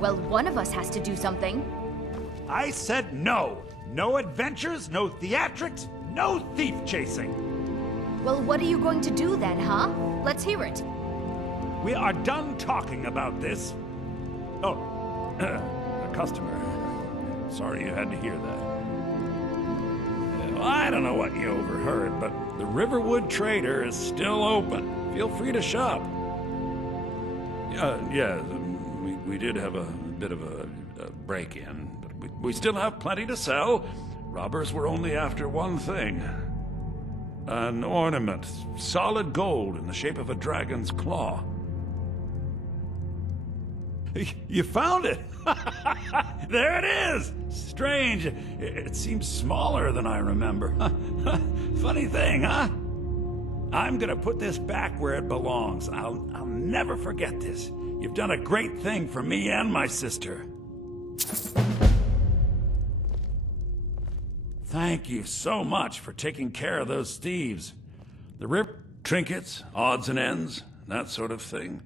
Well, one of us has to do something. I said no. No adventures, no theatrics, no thief chasing. Well, what are you going to do then, huh? Let's hear it. We are done talking about this. Oh, a customer. Sorry you had to hear that. Well, I don't know what you overheard, but the Riverwood Trader is still open. Feel free to shop. Yeah, we did have a bit of a break-in, but we still have plenty to sell. Robbers were only after one thing. An ornament, solid gold in the shape of a dragon's claw. You found it! There it is! Strange. It seems smaller than I remember. Funny thing, huh? I'm gonna put this back where it belongs. I'll never forget this. You've done a great thing for me and my sister. Thank you so much for taking care of those thieves. The trinkets, odds and ends, that sort of thing.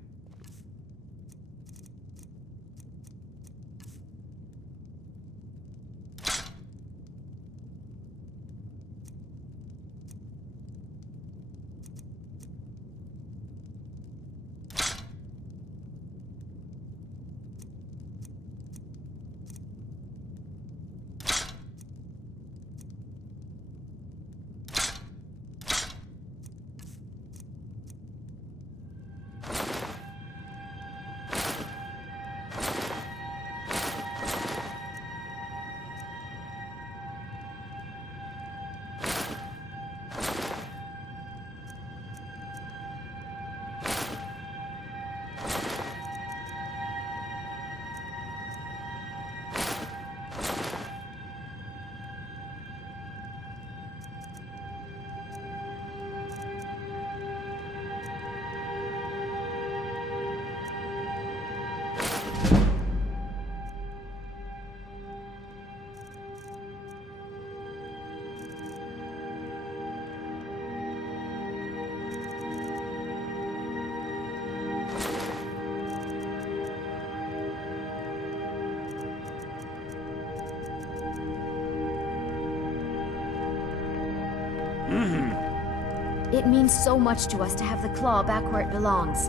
It means so much to us to have the claw back where it belongs.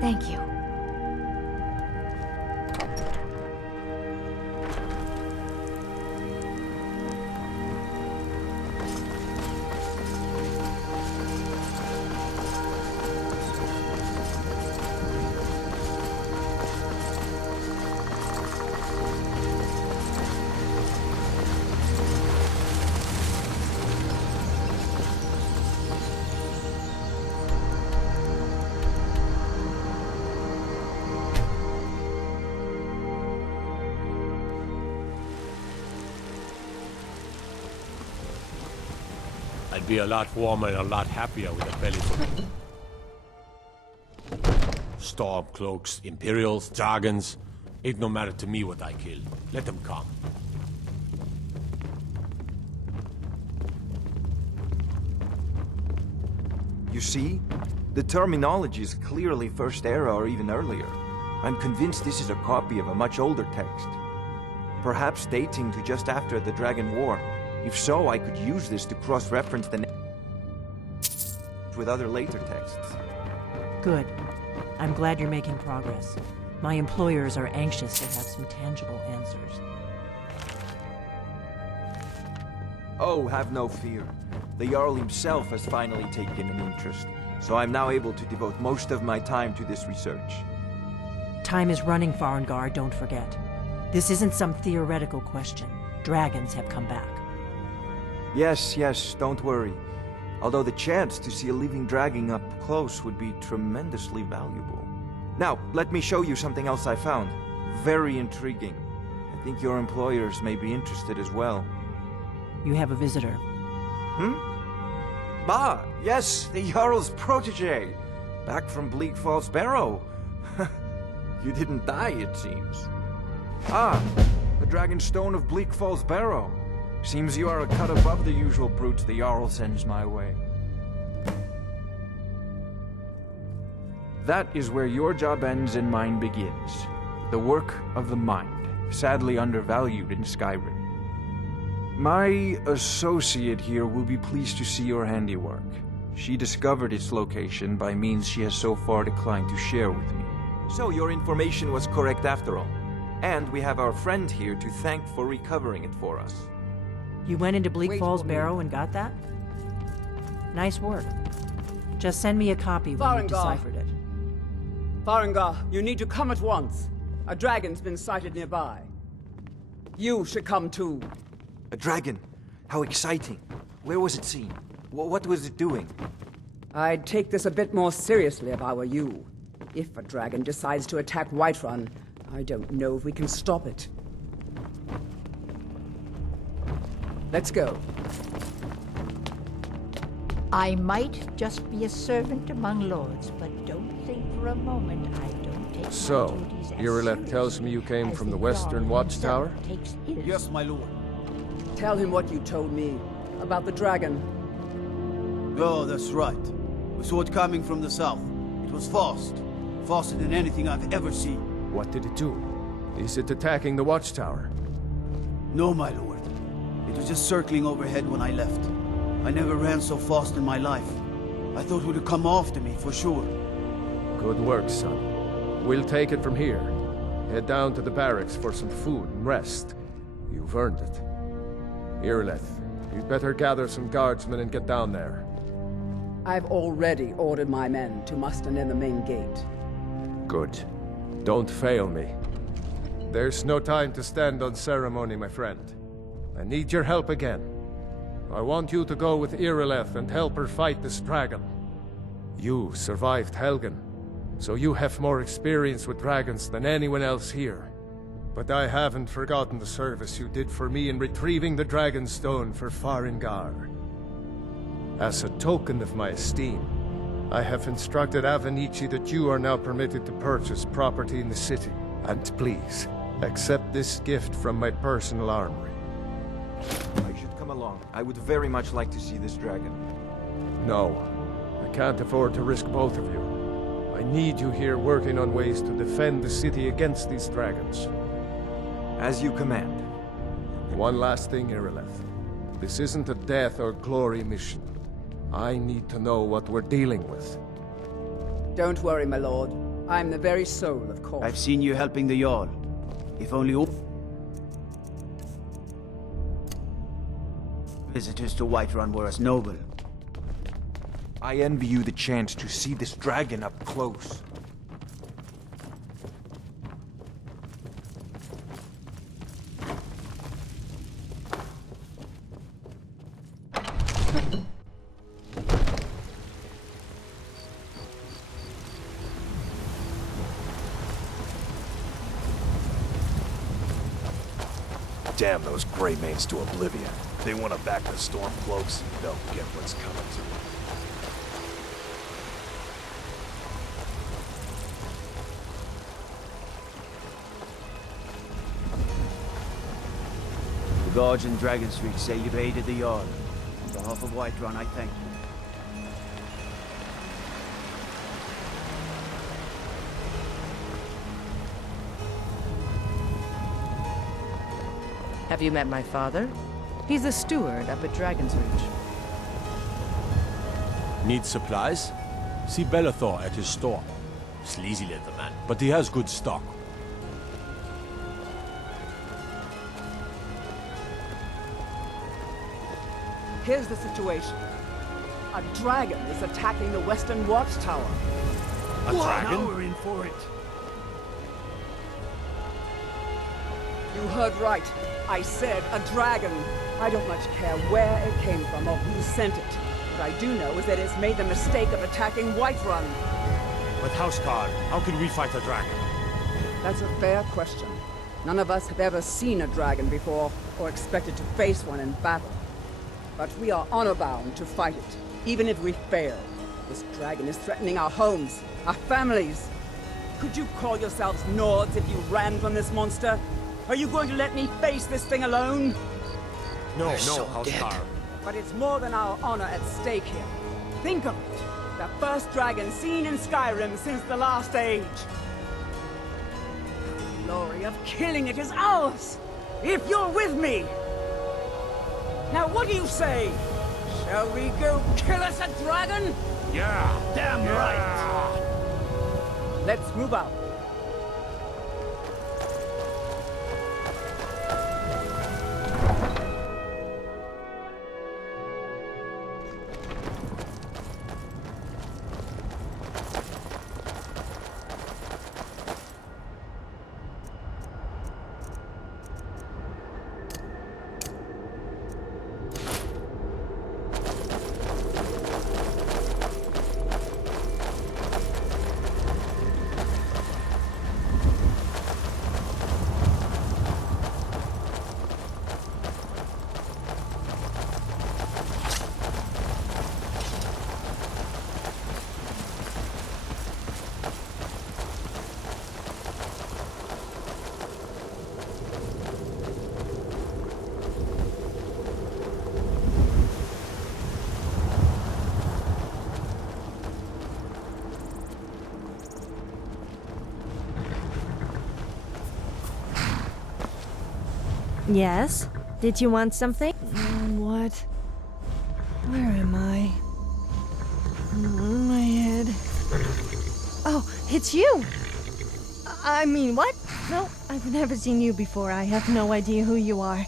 Thank you. I'd be a lot warmer and a lot happier with a belly full. Storm cloaks, Imperials, dragons. It no matter to me what I kill. Let them come. You see? The terminology is clearly First Era or even earlier. I'm convinced this is a copy of a much older text. Perhaps dating to just after the Dragon War. If so, I could use this to cross-reference the with other later texts. Good. I'm glad you're making progress. My employers are anxious to have some tangible answers. Oh, have no fear. The Jarl himself has finally taken an interest, so I'm now able to devote most of my time to this research. Time is running, Farengar, don't forget. This isn't some theoretical question. Dragons have come back. Yes, don't worry. Although the chance to see a living dragon up close would be tremendously valuable. Now, let me show you something else I found. Very intriguing. I think your employers may be interested as well. You have a visitor. Ah, yes, the Jarl's protege. Back from Bleak Falls Barrow. You didn't die, it seems. Ah, the Dragon Stone of Bleak Falls Barrow. Seems you are a cut above the usual brutes the Jarl sends my way. That is where your job ends and mine begins. The work of the mind, sadly undervalued in Skyrim. My associate here will be pleased to see your handiwork. She discovered its location by means she has so far declined to share with me. So your information was correct after all. And we have our friend here to thank for recovering it for us. You went into Bleak Falls Barrow and got that? Nice work. Just send me a copy when you've deciphered it. Farengar, you need to come at once. A dragon's been sighted nearby. You should come too. A dragon? How exciting. Where was it seen? What was it doing? I'd take this a bit more seriously if I were you. If a dragon decides to attack Whiterun, I don't know if we can stop it. Let's go. I might just be a servant among lords, but don't think for a moment I don't take So, my duties as Irileth tells me you came from the Western Watchtower? Yes, my lord. Tell him what you told me about the dragon. Oh, that's right. We saw it coming from the south. It was fast. Faster than anything I've ever seen. What did it do? Is it attacking the Watchtower? No, my lord. It was just circling overhead when I left. I never ran so fast in my life. I thought it would come after me, for sure. Good work, son. We'll take it from here. Head down to the barracks for some food and rest. You've earned it. Irileth, you'd better gather some guardsmen and get down there. I've already ordered my men to muster near the main gate. Good. Don't fail me. There's no time to stand on ceremony, my friend. I need your help again. I want you to go with Irileth and help her fight this dragon. You survived Helgen, so you have more experience with dragons than anyone else here. But I haven't forgotten the service you did for me in retrieving the Dragon Stone for Farengar. As a token of my esteem, I have instructed Avenici that you are now permitted to purchase property in the city. And please, accept this gift from my personal armory. I should come along. I would very much like to see this dragon. No, I can't afford to risk both of you. I need you here working on ways to defend the city against these dragons. As you command. One last thing, Irileth. This isn't a death or glory mission. I need to know what we're dealing with. Don't worry, my lord. I'm the very soul of caution. I've seen you helping the Jarl. If only all visitors to Whiterun were as noble. I envy you the chance to see this dragon up close. Damn those Greymanes to oblivion. They want to back the Stormcloaks, they'll get what's coming to them. The guards in Dragon Street say you've aided the Jarl. On behalf of Whiterun, I thank you. Have you met my father? He's the steward up at Dragon's Reach. Need supplies? See Bellathor at his store. Sleazy little man, but he has good stock. Here's the situation. A dragon is attacking the Western Watchtower. A dragon? Now we're in for it. You heard right. I said a dragon. I don't much care where it came from or who sent it. What I do know is that it's made the mistake of attacking Whiterun. But Hrothgar, how could we fight a dragon? That's a fair question. None of us have ever seen a dragon before, or expected to face one in battle. But we are honor-bound to fight it, even if we fail. This dragon is threatening our homes, our families. Could you call yourselves Nords if you ran from this monster? Are you going to let me face this thing alone? No, Hrothgar. But it's more than our honor at stake here. Think of it. The first dragon seen in Skyrim since the last age. glory of killing it is ours, if you're with me. Now what do you say? Shall we go kill us a dragon? Yeah, damn right. Let's move out. Yes? Did you want something? What? Where am I? My head. Oh, it's you! I mean, what? No, I've never seen you before. I have no idea who you are.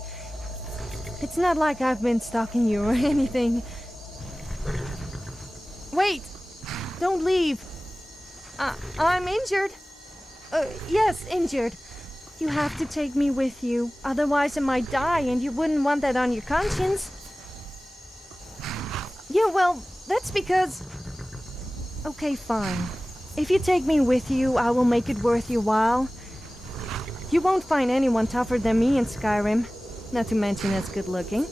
It's not like I've been stalking you or anything. Wait! Don't leave! I'm injured! Yes, injured. You have to take me with you, otherwise I might die and you wouldn't want that on your conscience. Yeah, well, that's because... Okay, fine. If you take me with you, I will make it worth your while. You won't find anyone tougher than me in Skyrim, not to mention as good looking.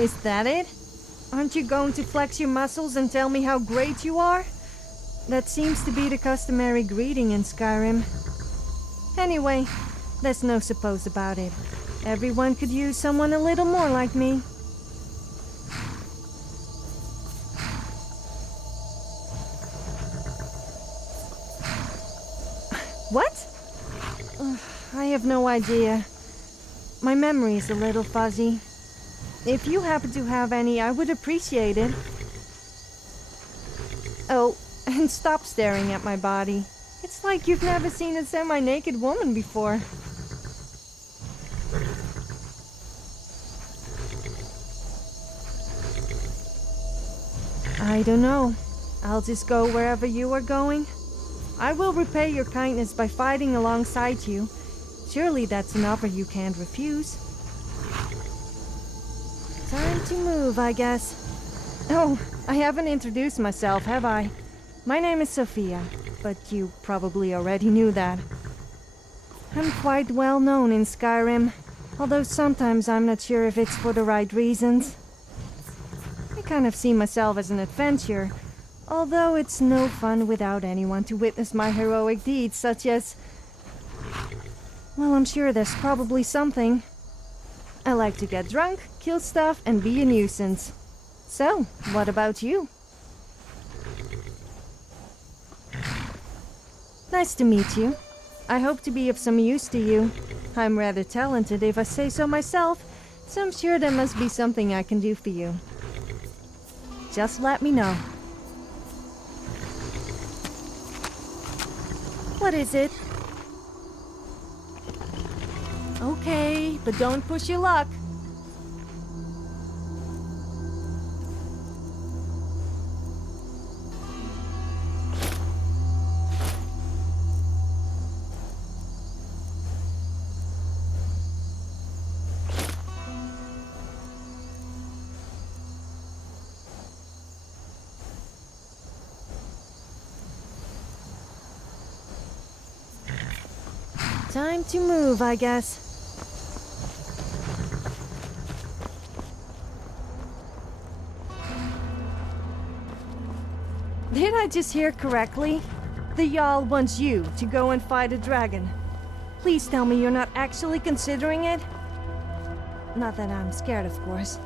Is that it? Aren't you going to flex your muscles and tell me how great you are? That seems to be the customary greeting in Skyrim. Anyway, there's no suppose about it. Everyone could use someone a little more like me. What? I have no idea. My memory's a little fuzzy. If you happen to have any, I would appreciate it. Oh, and stop staring at my body. It's like you've never seen a semi-naked woman before. I don't know. I'll just go wherever you are going. I will repay your kindness by fighting alongside you. Surely that's an offer you can't refuse. Time to move, I guess. Oh, I haven't introduced myself, have I? My name is Sophia, but you probably already knew that. I'm quite well known in Skyrim, although sometimes I'm not sure if it's for the right reasons. I kind of see myself as an adventurer, although it's no fun without anyone to witness my heroic deeds, such as... Well, I'm sure there's probably something. I like to get drunk, kill stuff, and be a nuisance. So, what about you? Nice to meet you. I hope to be of some use to you. I'm rather talented if I say so myself, so I'm sure there must be something I can do for you. Just let me know. What is it? Okay, but don't push your luck. Time to move, I guess. Did I just hear correctly? The Jarl wants you to go and fight a dragon. Please tell me you're not actually considering it. Not that I'm scared, of course.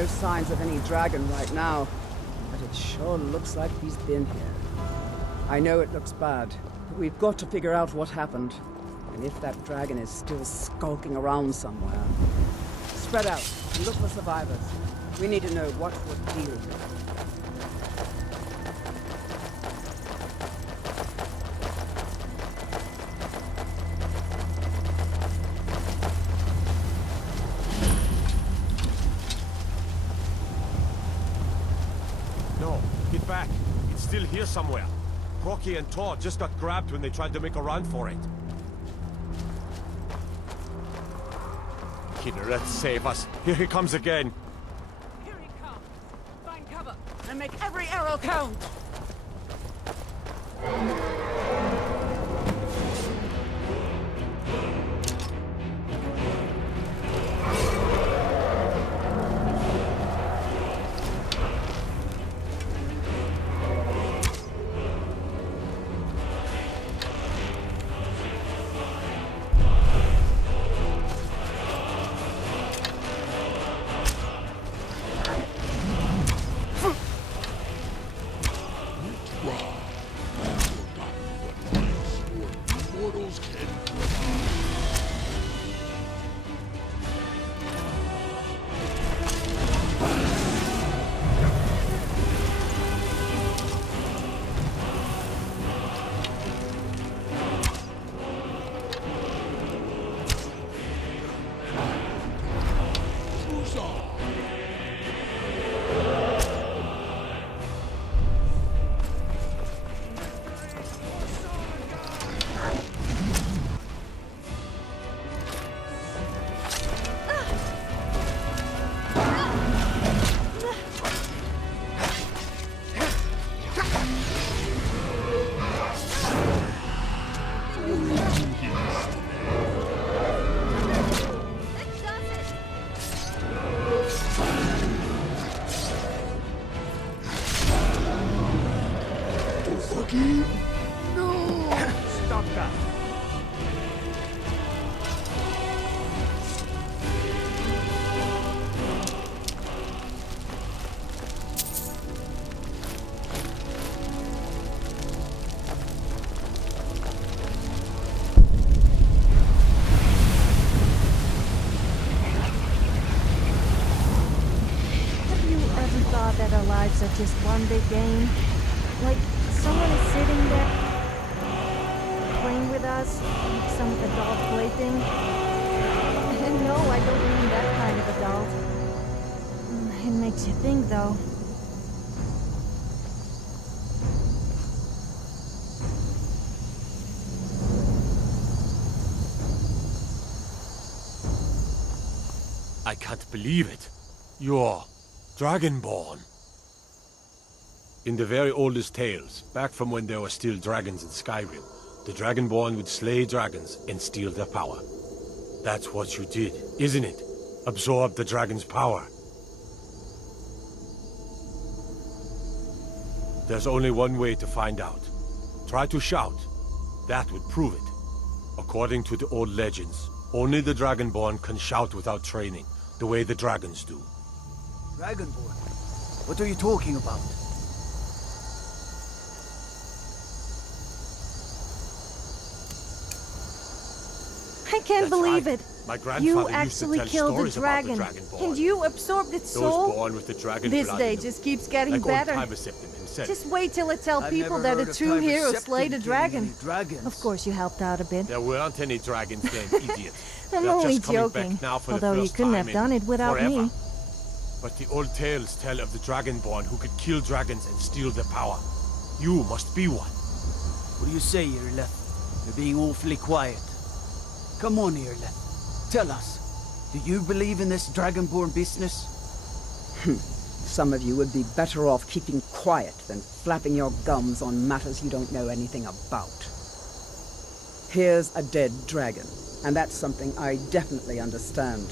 no signs of any dragon right now, but it sure looks like he's been here. I know it looks bad, but we've got to figure out what happened. And if that dragon is still skulking around somewhere. Spread out and look for survivors. We need to know what we're dealing with. No, get back. It's still here somewhere. Rocky and Todd just got grabbed when they tried to make a run for it. Kidder, let's save us. Here he comes again. Here he comes. Find cover and make every arrow count. That our lives are just one big game. Like, someone is sitting there playing with us, like some adult plaything. And no, I don't mean that kind of adult. It makes you think, though. I can't believe it. You're Dragonborn. In the very oldest tales, back from when there were still dragons in Skyrim, the Dragonborn would slay dragons and steal their power. That's what you did, isn't it? Absorb the dragon's power. There's only one way to find out. Try to shout. That would prove it. According to the old legends, only the Dragonborn can shout without training, the way the dragons do. Dragonborn? What are you talking about? I can't believe it. My grandfather You used to actually tell killed the stories about dragon, Dragonborn. and you absorbed its soul? Those born with the dragon This blood day in them. just keeps getting Like better. old Tiberseptim himself. Just wait till I tell I've people never that a heard of true hero Tiberseptim slayed a killing dragon. any dragons. Of course you helped out a bit. There weren't any dragons then, idiot. I'm They're only just coming joking, back now for although the you first couldn't time have done in it without forever. me. But the old tales tell of the Dragonborn who could kill dragons and steal their power. You must be one. What do you say, Irleth? You're being awfully quiet. Come on, Irleth. Tell us. Do you believe in this Dragonborn business? Some of you would be better off keeping quiet than flapping your gums on matters you don't know anything about. Here's a dead dragon, and that's something I definitely understand.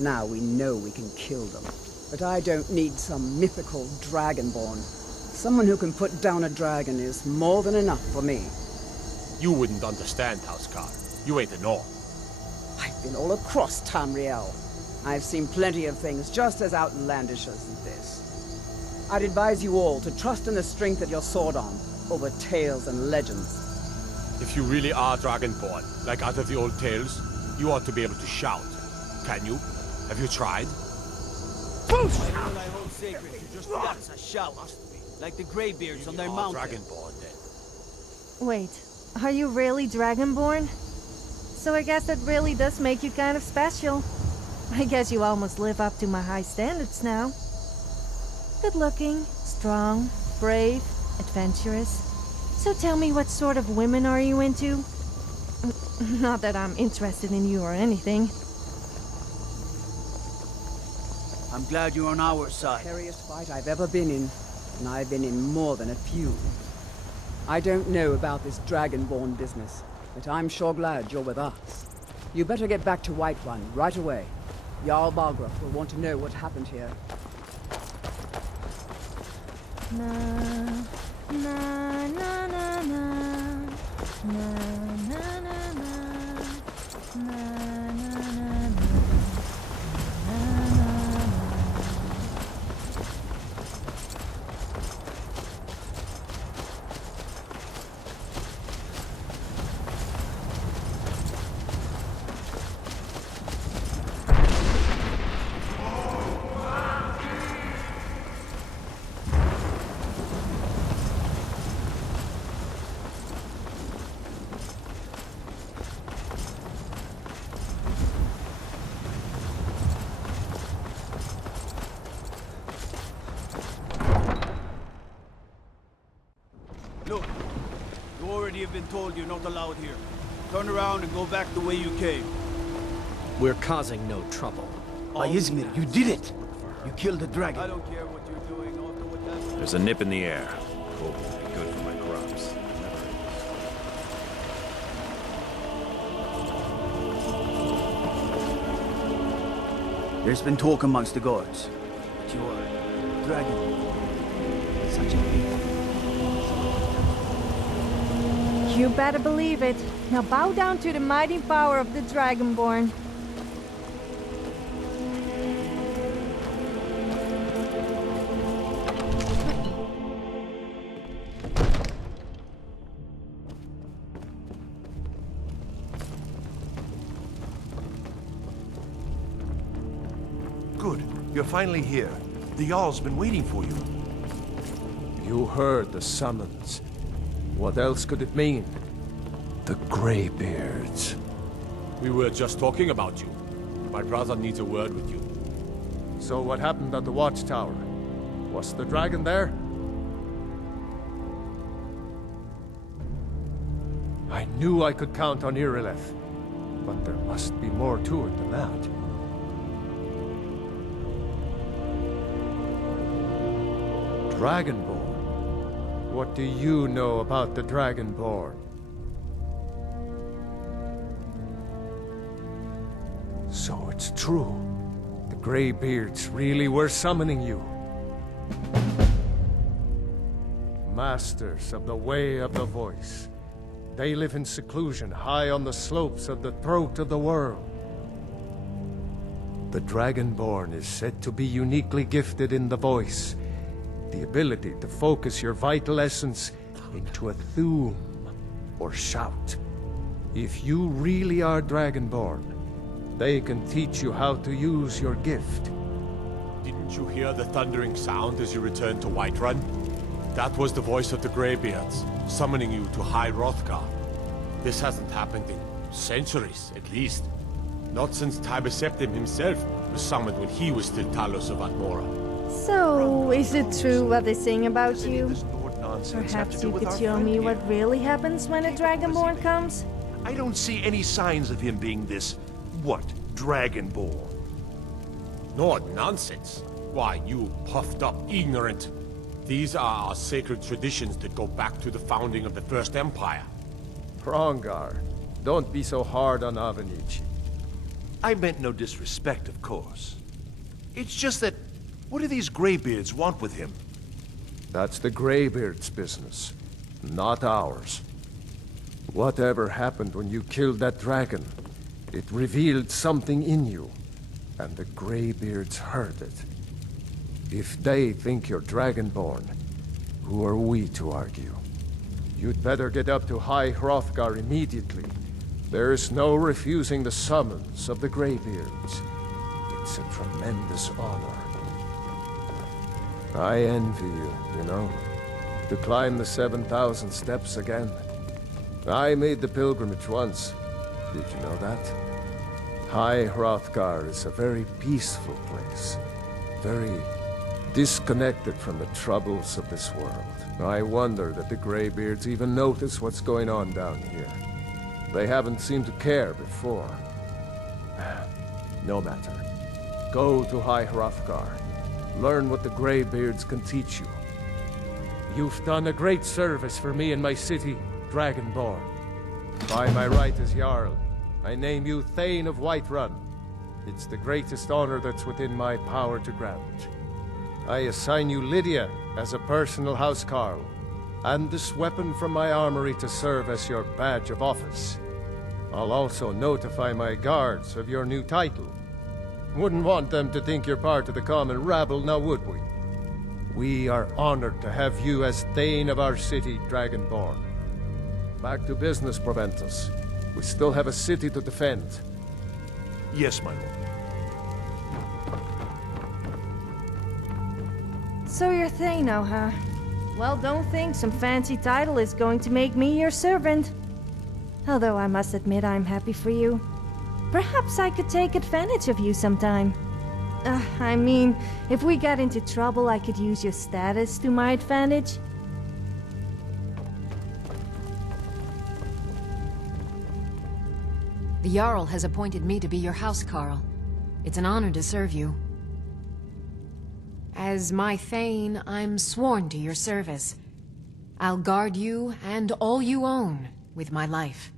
Now we know we can kill them. But I don't need some mythical Dragonborn. Someone who can put down a dragon is more than enough for me. You wouldn't understand, Hrothgar. You ain't a North. I've been all across Tamriel, I've seen plenty of things just as outlandish as this. I'd advise you all to trust in the strength of your sword arm over tales and legends. If you really are Dragonborn, like out of the old tales, you ought to be able to shout. Can you? Have you tried? Bullshit! I hold sacred, you just got a shout. Like the Greybeards on their mountain. Dragonborn, then. Wait, are you really Dragonborn? So I guess that really does make you kind of special. I guess you almost live up to my high standards now. Good looking, strong, brave, adventurous. So tell me, what sort of women are you into? Not that I'm interested in you or anything. I'm glad you're on our side. The scariest fight I've ever been in, and I've been in more than a few. I don't know about this Dragonborn business, but I'm sure glad you're with us. You better get back to Whiterun right away. Jarl Balgruuf will want to know what happened here. Na na na na na na na na na. Look, you already have been told you're not allowed here. Turn around and go back the way you came. We're causing no trouble. By Izmir, you did it! You killed the dragon. I don't care what you're doing after what happened. There's a nip in the air. Hope it'll be good for my crops. There's been talk amongst the guards. But you are dragon. Such a big. You better believe it. Now bow down to the mighty power of the Dragonborn. Good. You're finally here. The Jarl's been waiting for you. You heard the summons. What else could it mean? The Greybeards. We were just talking about you. My brother needs a word with you. So what happened at the watchtower? Was the dragon there? I knew I could count on Irileth, but there must be more to it than that. Dragonborn? What do you know about the Dragonborn? So it's true. The Greybeards really were summoning you. Masters of the Way of the Voice. They live in seclusion high on the slopes of the throat of the world. The Dragonborn is said to be uniquely gifted in the voice. The ability to focus your vital essence into a thum, or shout. If you really are Dragonborn, they can teach you how to use your gift. Didn't you hear the thundering sound as you returned to Whiterun? That was the voice of the Greybeards, summoning you to High Hrothgar. This hasn't happened in centuries, at least. Not since Tiber Septim himself was summoned when he was still Talos of Atmora. So, is it true what they sing about you? Nonsense have to Perhaps do you with could our show friend me here. what really happens when a Dragonborn comes? I don't see any signs of him being this, what, Dragonborn. No, nonsense. Why, you puffed up ignorant. These are our sacred traditions that go back to the founding of the First Empire. Hrothgar, don't be so hard on Avenici. I meant no disrespect, of course. It's just that, what do these Greybeards want with him? That's the Greybeards' business, not ours. Whatever happened when you killed that dragon, it revealed something in you. and the Greybeards heard it. If they think you're Dragonborn, who are we to argue? You'd better get up to High Hrothgar immediately. There's no refusing the summons of the Greybeards. It's a tremendous honor. I envy you, you know, to climb the 7,000 steps again. I made the pilgrimage once. Did you know that? High Hrothgar is a very peaceful place. Very disconnected from the troubles of this world. I wonder that the Greybeards even notice what's going on down here. They haven't seemed to care before. No matter. Go to High Hrothgar. Learn what the Greybeards can teach you. You've done a great service for me and my city, Dragonborn. By my right as Jarl, I name you Thane of Whiterun. It's the greatest honor that's within my power to grant. I assign you Lydia as a personal housecarl, and this weapon from my armory to serve as your badge of office. I'll also notify my guards of your new title. Wouldn't want them to think you're part of the common rabble, now would we? We are honored to have you as Thane of our city, Dragonborn. Back to business, Proventus. We still have a city to defend. Yes, my lord. So you're Thane now, huh? Well, don't think some fancy title is going to make me your servant. Although I must admit I'm happy for you. Perhaps I could take advantage of you sometime. I mean, if we got into trouble, I could use your status to my advantage. The Jarl has appointed me to be your housecarl. It's an honor to serve you. As my Thane, I'm sworn to your service. I'll guard you and all you own with my life.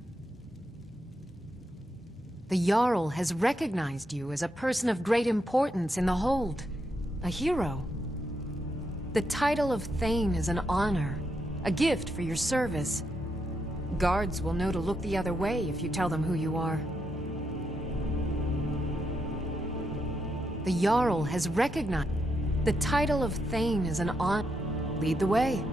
The Jarl has recognized you as a person of great importance in the Hold, a hero. The title of Thane is an honor, a gift for your service. Guards will know to look the other way if you tell them who you are. The Jarl has recognized the title of Thane is an honor. Lead the way.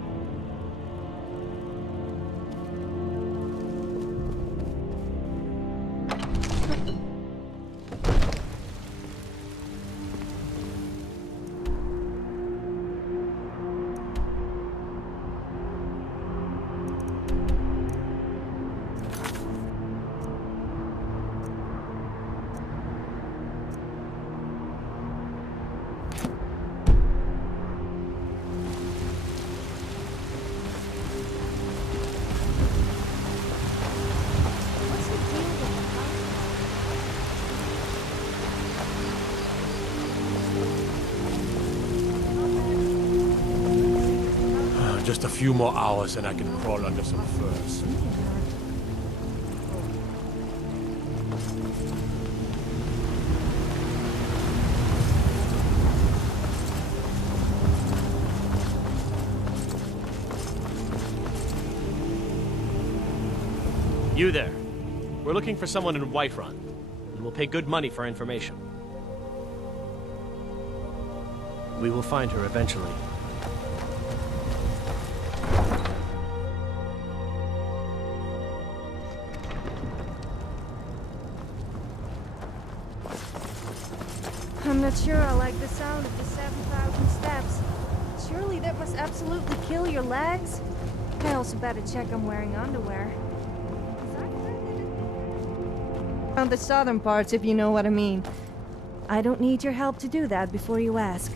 Just a few more hours and I can crawl under some furs. You there. We're looking for someone in Whiterun, and we'll pay good money for information. We will find her eventually. I'm not sure I like the sound of the 7,000 steps. Surely that must absolutely kill your legs? I also better check I'm wearing underwear. On the southern parts, if you know what I mean. I don't need your help to do that before you ask.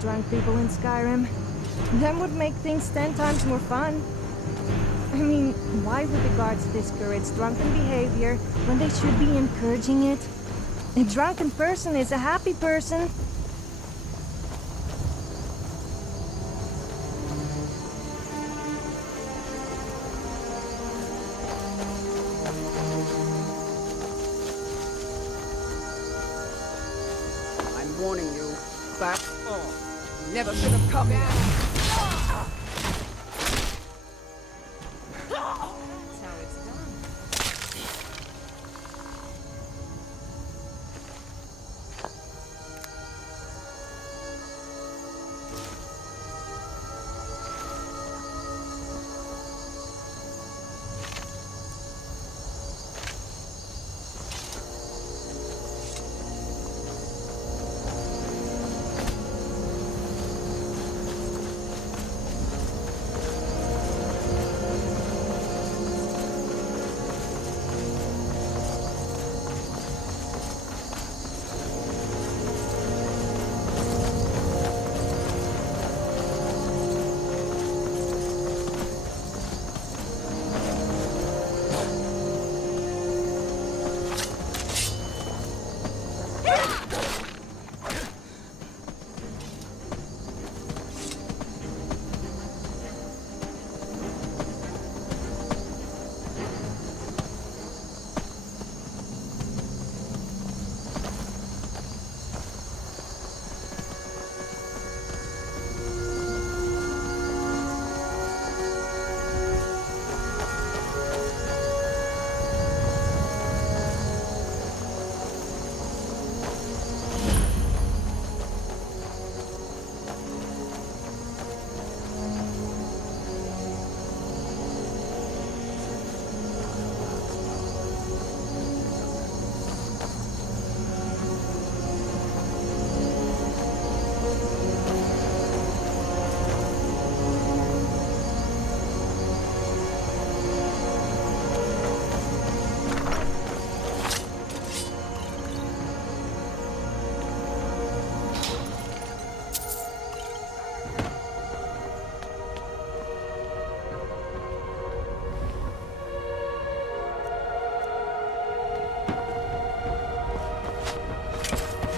drunk people in Skyrim. That would make things 10 times more fun. I mean, why would the guards discourage drunken behavior when they should be encouraging it? A drunken person is a happy person. I'm warning you. Back off. Never should have come here. That's how it's done.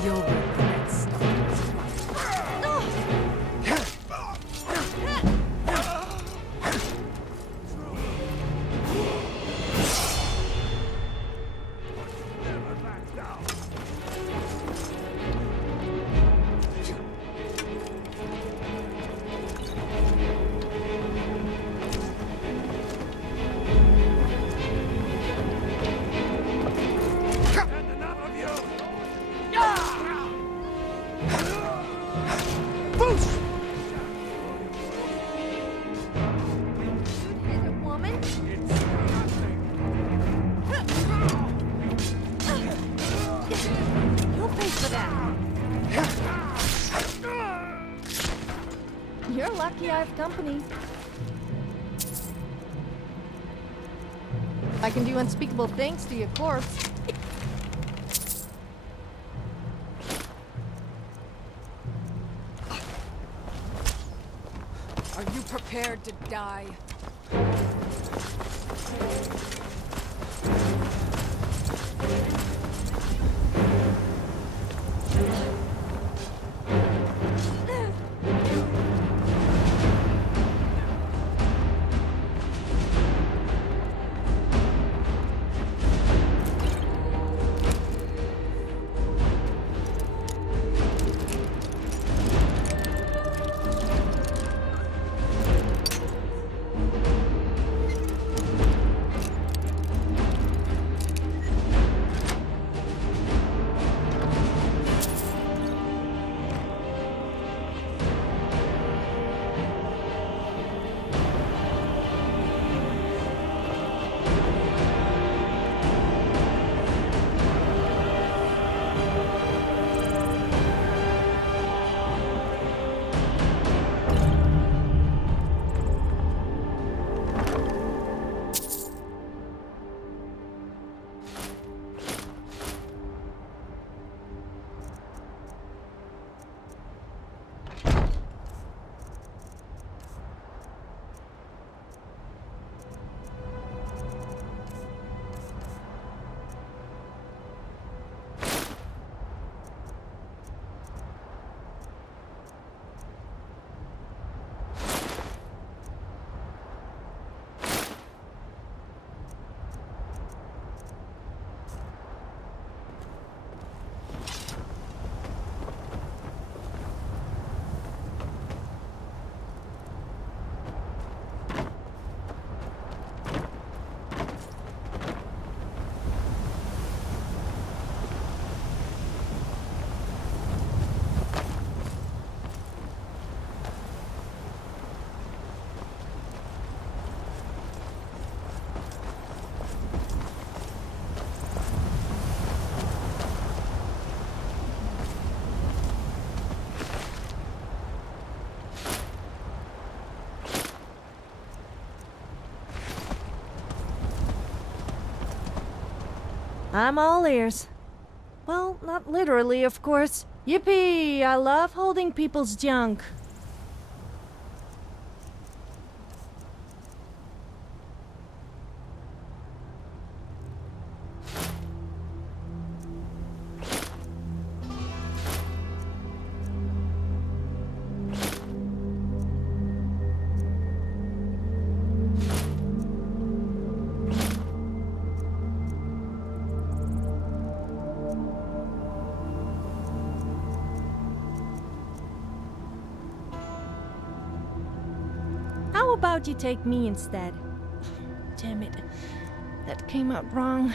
You'll regret stopping. You're lucky I have company. I can do unspeakable things to your corpse. Are you prepared to die? I'm all ears. Well, not literally, of course. Yippee! I love holding people's junk. How about you take me instead? Damn it. That came out wrong.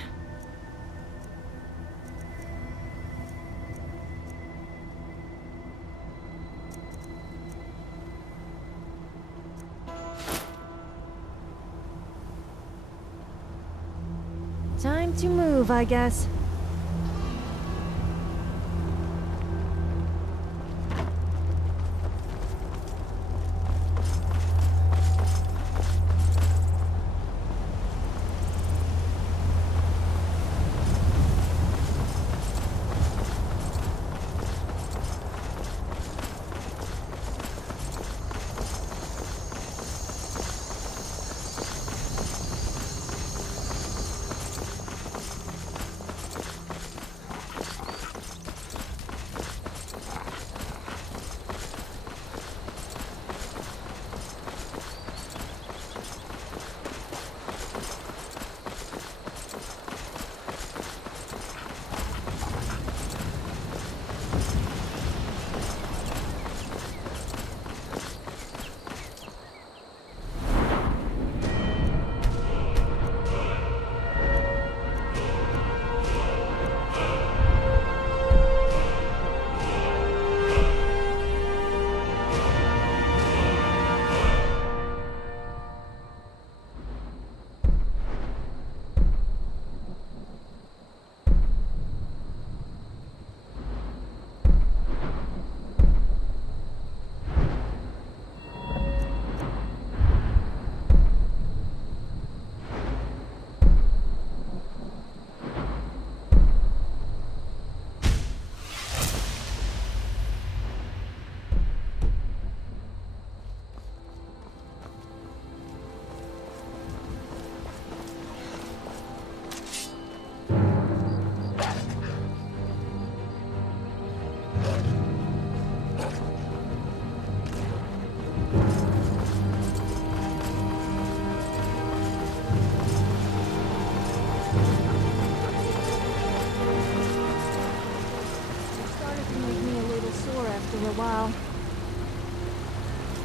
Time to move, I guess.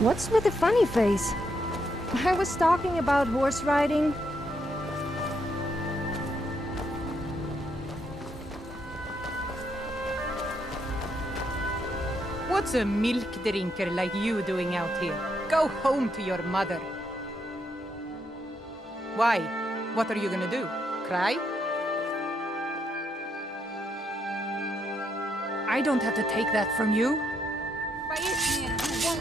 What's with the funny face? I was talking about horse riding. What's a milk drinker like you doing out here? Go home to your mother. Why? What are you gonna do? Cry? I don't have to take that from you.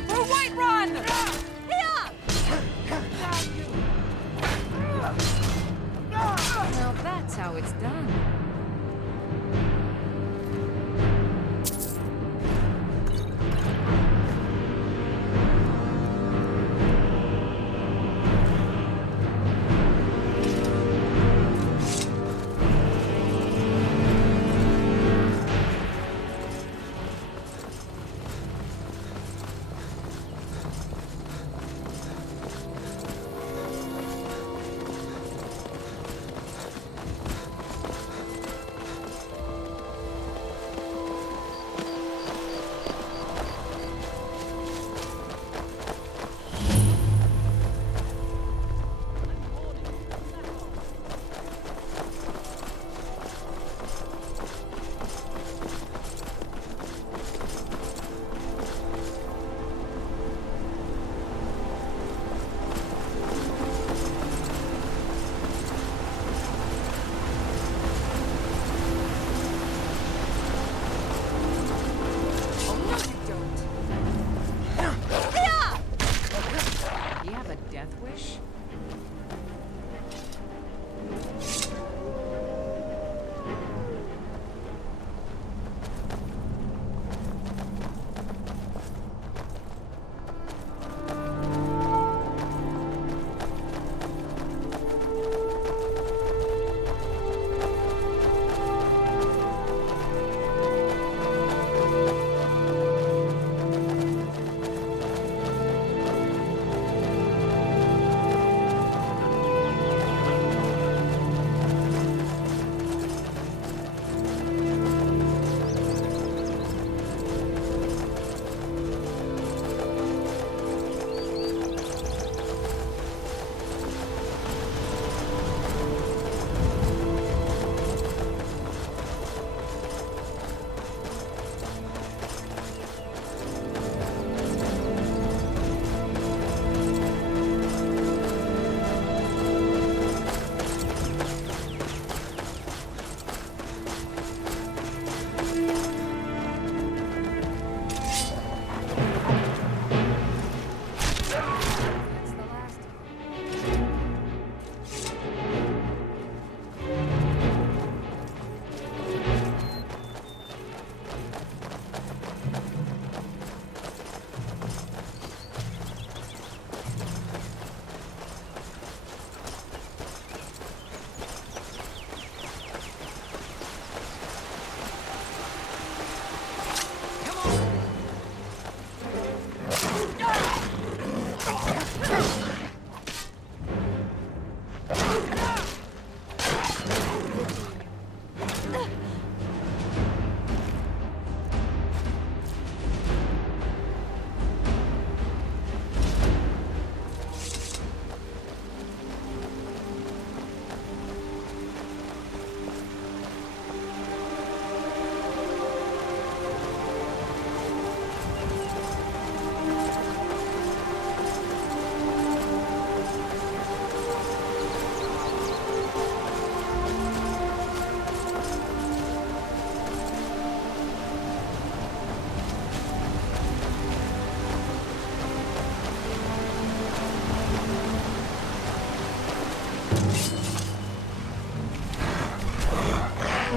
For Whiterun! Well, that's how it's done.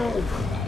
Oh.